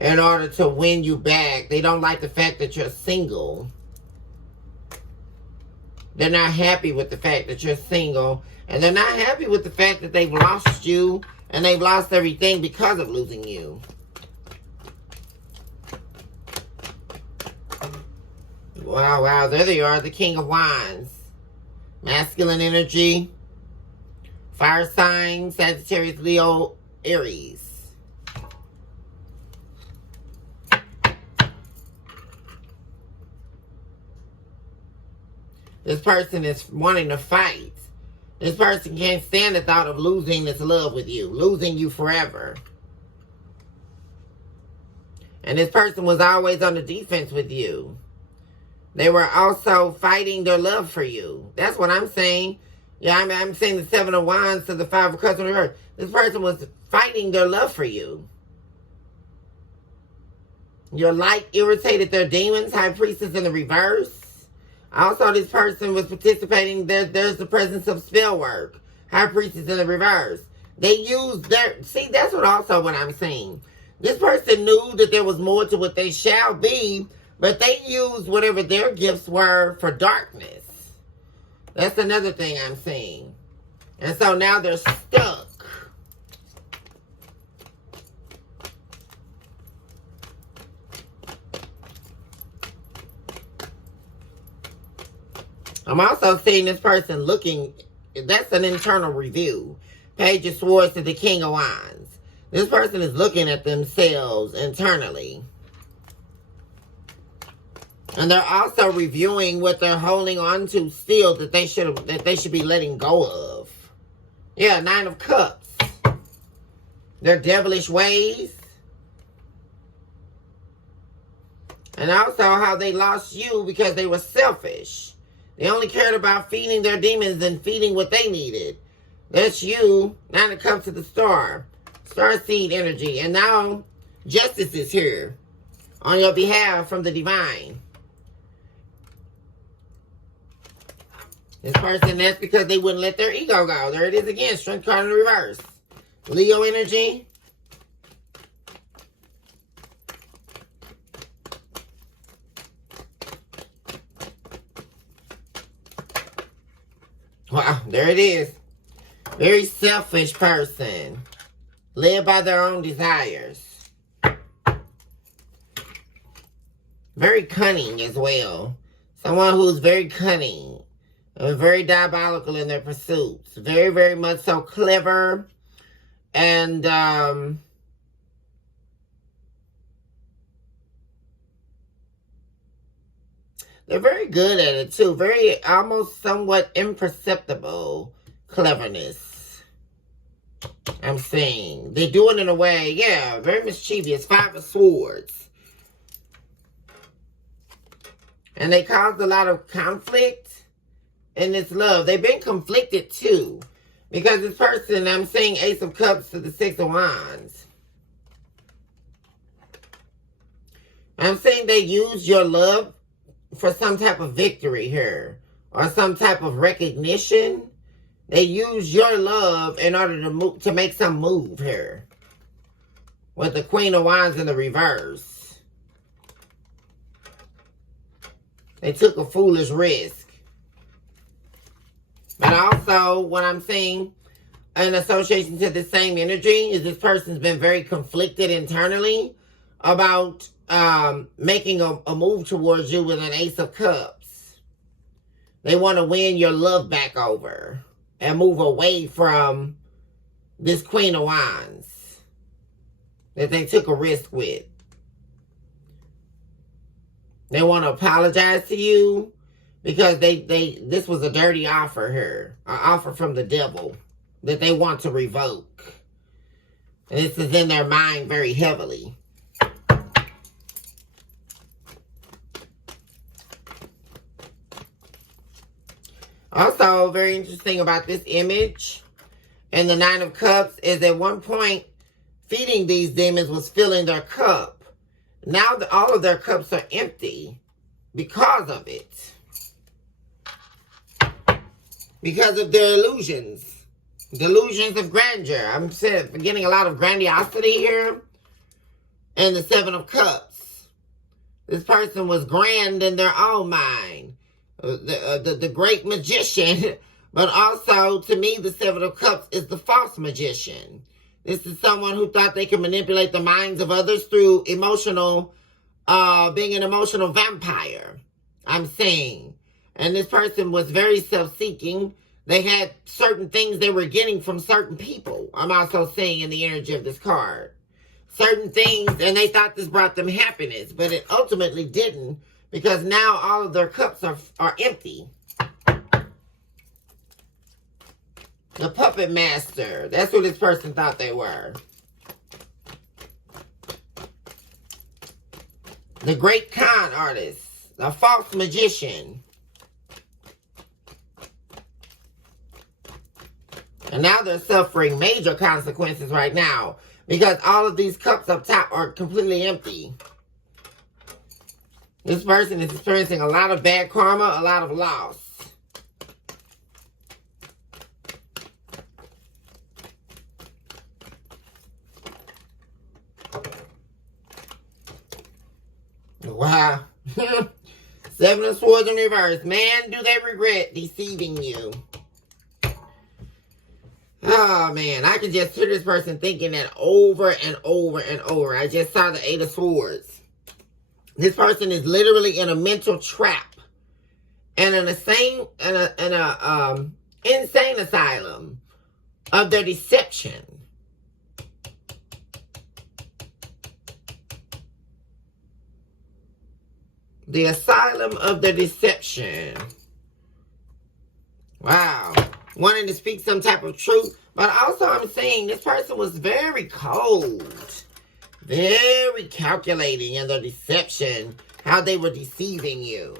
in order to win you back. They don't like the fact that you're single. They're not happy with the fact that you're single. And they're not happy with the fact that they've lost you. And they've lost everything because of losing you. Wow, wow. There they are. The King of Wands. Masculine energy. Fire sign. Sagittarius, Leo, Aries. This person is wanting to fight. This person can't stand the thought of losing this love with you. Losing you forever. And this person was always on the defense with you. They were also fighting their love for you. That's what I'm saying. Yeah, I'm saying the Seven of Wands to the Five of Cups on the earth. This person was fighting their love for you. Your light irritated their demons. High Priestess in the reverse. Also, this person was participating. There's the presence of spell work. High Priestess in the reverse. They used their... See, that's what I'm saying. This person knew that there was more to what they shall be, but they used whatever their gifts were for darkness. That's another thing I'm seeing. And so now they're stuck. I'm also seeing this person looking, that's an internal review. Page of Swords to the King of Wands. This person is looking at themselves internally. And they're also reviewing what they're holding on to still that they should be letting go of. Yeah, Nine of Cups. their devilish ways. And also how they lost you because they were selfish. They only cared about feeding their demons and feeding what they needed. That's you. Now it comes to the star. Star seed energy. And now justice is here on your behalf from the divine. This person, that's because they wouldn't let their ego go. There it is again. Strength card in the reverse. Leo energy. Wow, there it is. Very selfish person. Led by their own desires. Very cunning as well. Someone who's very cunning. And very diabolical in their pursuits. Very, very much so clever. And, they're very good at it too. Very, almost somewhat imperceptible cleverness. I'm saying. They do it in a way, yeah, very mischievous. 5 of Swords. And they caused a lot of conflict in this love. They've been conflicted too. Because this person, I'm saying Ace of Cups to the 6 of Wands. I'm saying they used your love for some type of victory here. Or some type of recognition. They use your love in order to move, to make some move here. With the Queen of Wands in the reverse. They took a foolish risk. But also, what I'm seeing in association to the same energy is this person's been very conflicted internally about making a move towards you with an Ace of Cups. They want to win your love back over and move away from this Queen of Wands that they took a risk with. They want to apologize to you because this was a dirty offer here. An offer from the devil that they want to revoke. And this is in their mind very heavily. Also, very interesting about this image and the 9 of Cups is at one point feeding these demons was filling their cup. Now that all of their cups are empty because of it. Because of their illusions. Delusions of grandeur. I'm getting a lot of grandiosity here. And the 7 of Cups. This person was grand in their own mind. The great magician. But also, to me, the 7 of Cups is the false magician. This is someone who thought they could manipulate the minds of others through emotional, being an emotional vampire. I'm saying. And this person was very self-seeking. They had certain things they were getting from certain people. I'm also saying in the energy of this card. Certain things, and they thought this brought them happiness. But it ultimately didn't. Because now all of their cups are empty. The puppet master. That's what this person thought they were. The great con artist. The false magician. And now they're suffering major consequences right now. Because all of these cups up top are completely empty. This person is experiencing a lot of bad karma, a lot of loss. Wow. 7 of Swords in reverse. Man, do they regret deceiving you. Oh, man. I can just hear this person thinking that over and over and over. I just saw the 8 of Swords. This person is literally in a mental trap. And in a insane asylum of their deception. The asylum of the deception. Wow. wanting to speak some type of truth. But also I'm saying this person was very cold, very calculating in their deception, how they were deceiving you.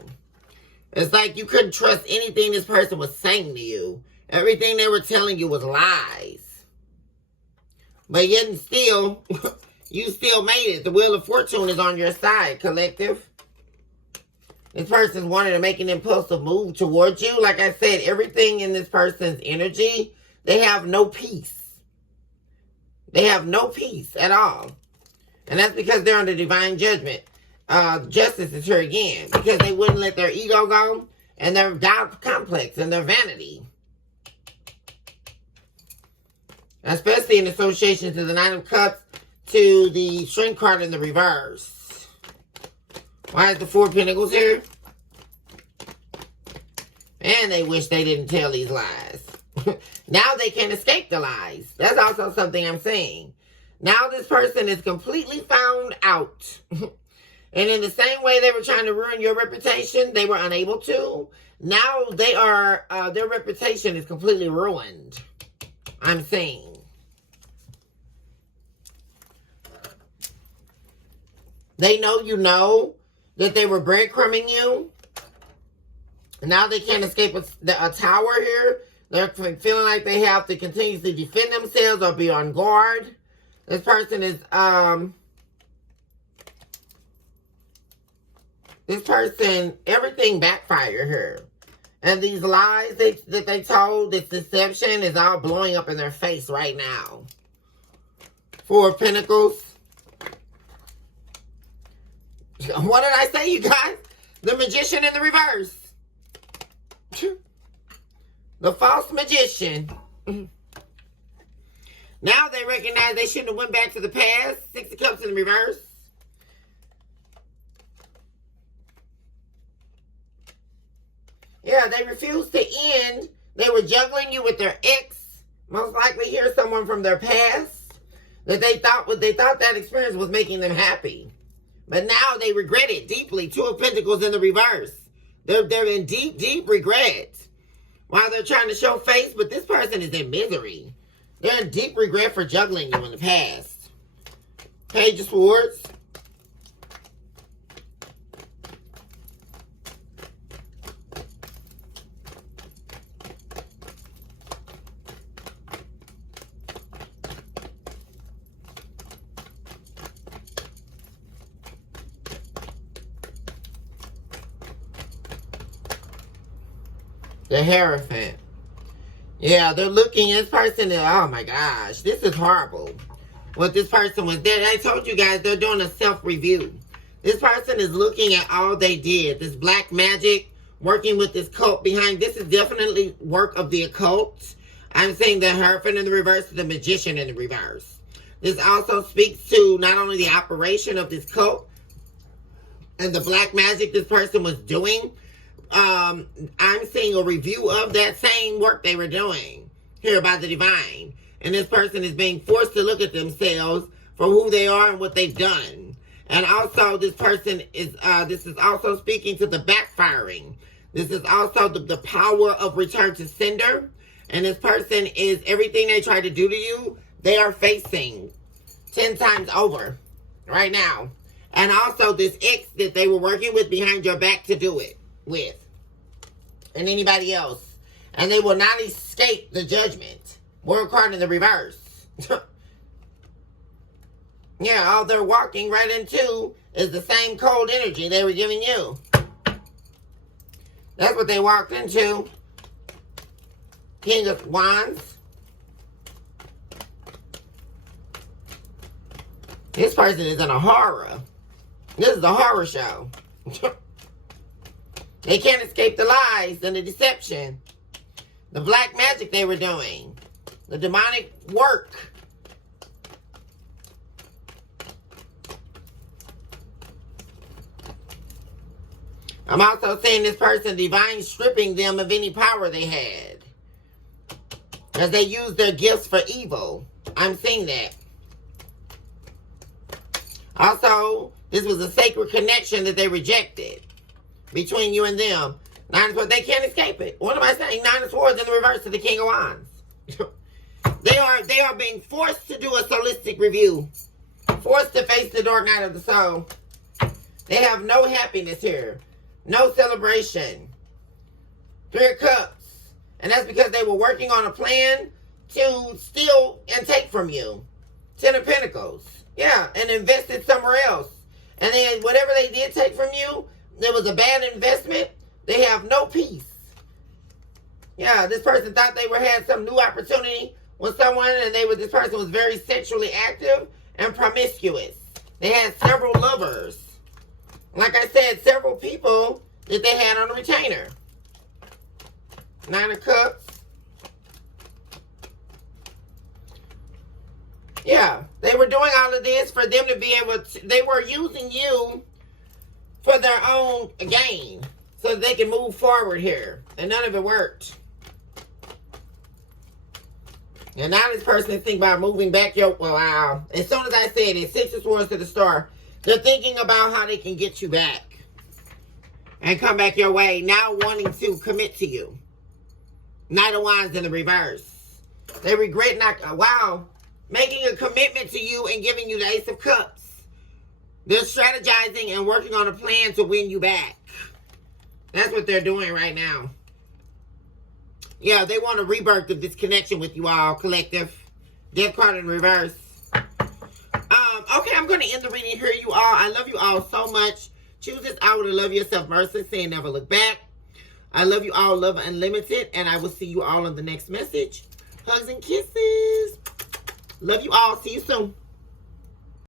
It's like you couldn't trust anything this person was saying to you. Everything they were telling you was lies. But yet and still, you still made it. The wheel of fortune is on your side, collective. This person's wanting to make an impulsive move towards you. Like I said, everything in this person's energy, they have no peace. They have no peace at all. And that's because they're under divine judgment. Justice is here again. Because they wouldn't let their ego go. And their doubt complex and their vanity. Especially in association to the Nine of Cups, to the Strength card in the reverse. Why is the Four of Pentacles here? And they wish they didn't tell these lies. Now they can't escape the lies. That's also something I'm saying. Now this person is completely found out. And in the same way they were trying to ruin your reputation, they were unable to. Now they are, their reputation is completely ruined. I'm saying. They know you know that they were breadcrumbing you. Now they can't escape a tower here. They're feeling like they have to continuously defend themselves or be on guard. This person is, everything backfired here. And these lies that they told, this deception is all blowing up in their face right now. Four of Pentacles. What did I say, you guys? The Magician in the reverse. The false magician. Now they recognize they shouldn't have went back to the past. Six of Cups in the reverse. Yeah, they refused to end. They were juggling you with their ex. Most likely here someone from their past. That they thought that experience was making them happy. But now they regret it deeply. Two of Pentacles in the reverse. They're in deep, deep regret. While they're trying to show face, but this person is in misery. They're in deep regret for juggling you in the past. Page of Swords. The Hierophant. Yeah, they're looking at this person and, oh my gosh, this is horrible. What this person was there. I told you guys, they're doing a self-review. This person is looking at all they did. This black magic, working with this cult behind. This is definitely work of the occult. I'm saying the Hierophant in the reverse, the Magician in the reverse. This also speaks to not only the operation of this cult and the black magic this person was doing. I'm seeing a review of that same work they were doing here by the divine. And this person is being forced to look at themselves for who they are and what they've done. And also this person is, this is also speaking to the backfiring. This is also the power of return to sender. And this person is, everything they try to do to you, they are facing 10 times over right now. And also this ex that they were working with behind your back to do it with. And anybody else. And they will not escape the judgment. World card in the reverse. Yeah, all they're walking right into is the same cold energy they were giving you. That's what they walked into. King of Wands. This person is in a horror. This is a horror show. They can't escape the lies and the deception. The black magic they were doing. The demonic work. I'm also seeing this person divine stripping them of any power they had. As they used their gifts for evil. I'm seeing that. Also, this was a sacred connection that they rejected between you and them. Nine of Swords, they can't escape it. What am I saying? Nine of Swords in the reverse to the King of Wands. They are being forced to do a holistic review. Forced to face the dark night of the soul. They have no happiness here. No celebration. Three of Cups. And that's because they were working on a plan to steal and take from you. Ten of Pentacles. Yeah, and invested somewhere else. And then whatever they did take from you, it was a bad investment. They have no peace. Yeah, this person thought they had some new opportunity with someone, and this person was very sexually active and promiscuous. They had several lovers. Like I said, several people that they had on a retainer. Nine of Cups. Yeah, they were doing all of this for them to be able to, they were using you for their own gain so that they can move forward here. And none of it worked. And now this person is thinking about moving back your, well, wow. As soon as I said it, Six of Swords to the Star, they're thinking about how they can get you back and come back your way, now wanting to commit to you. Knight of Wands in the reverse. They regret not, wow, making a commitment to you and giving you the Ace of Cups. They're strategizing and working on a plan to win you back. That's what they're doing right now. Yeah, they want a rebirth of this connection with you all, collective. Death card in reverse. Okay, I'm going to end the reading here, you all. I love you all so much. Choose this hour to love yourself, mercy, and never look back. I love you all, love unlimited, and I will see you all on the next message. Hugs and kisses. Love you all. See you soon.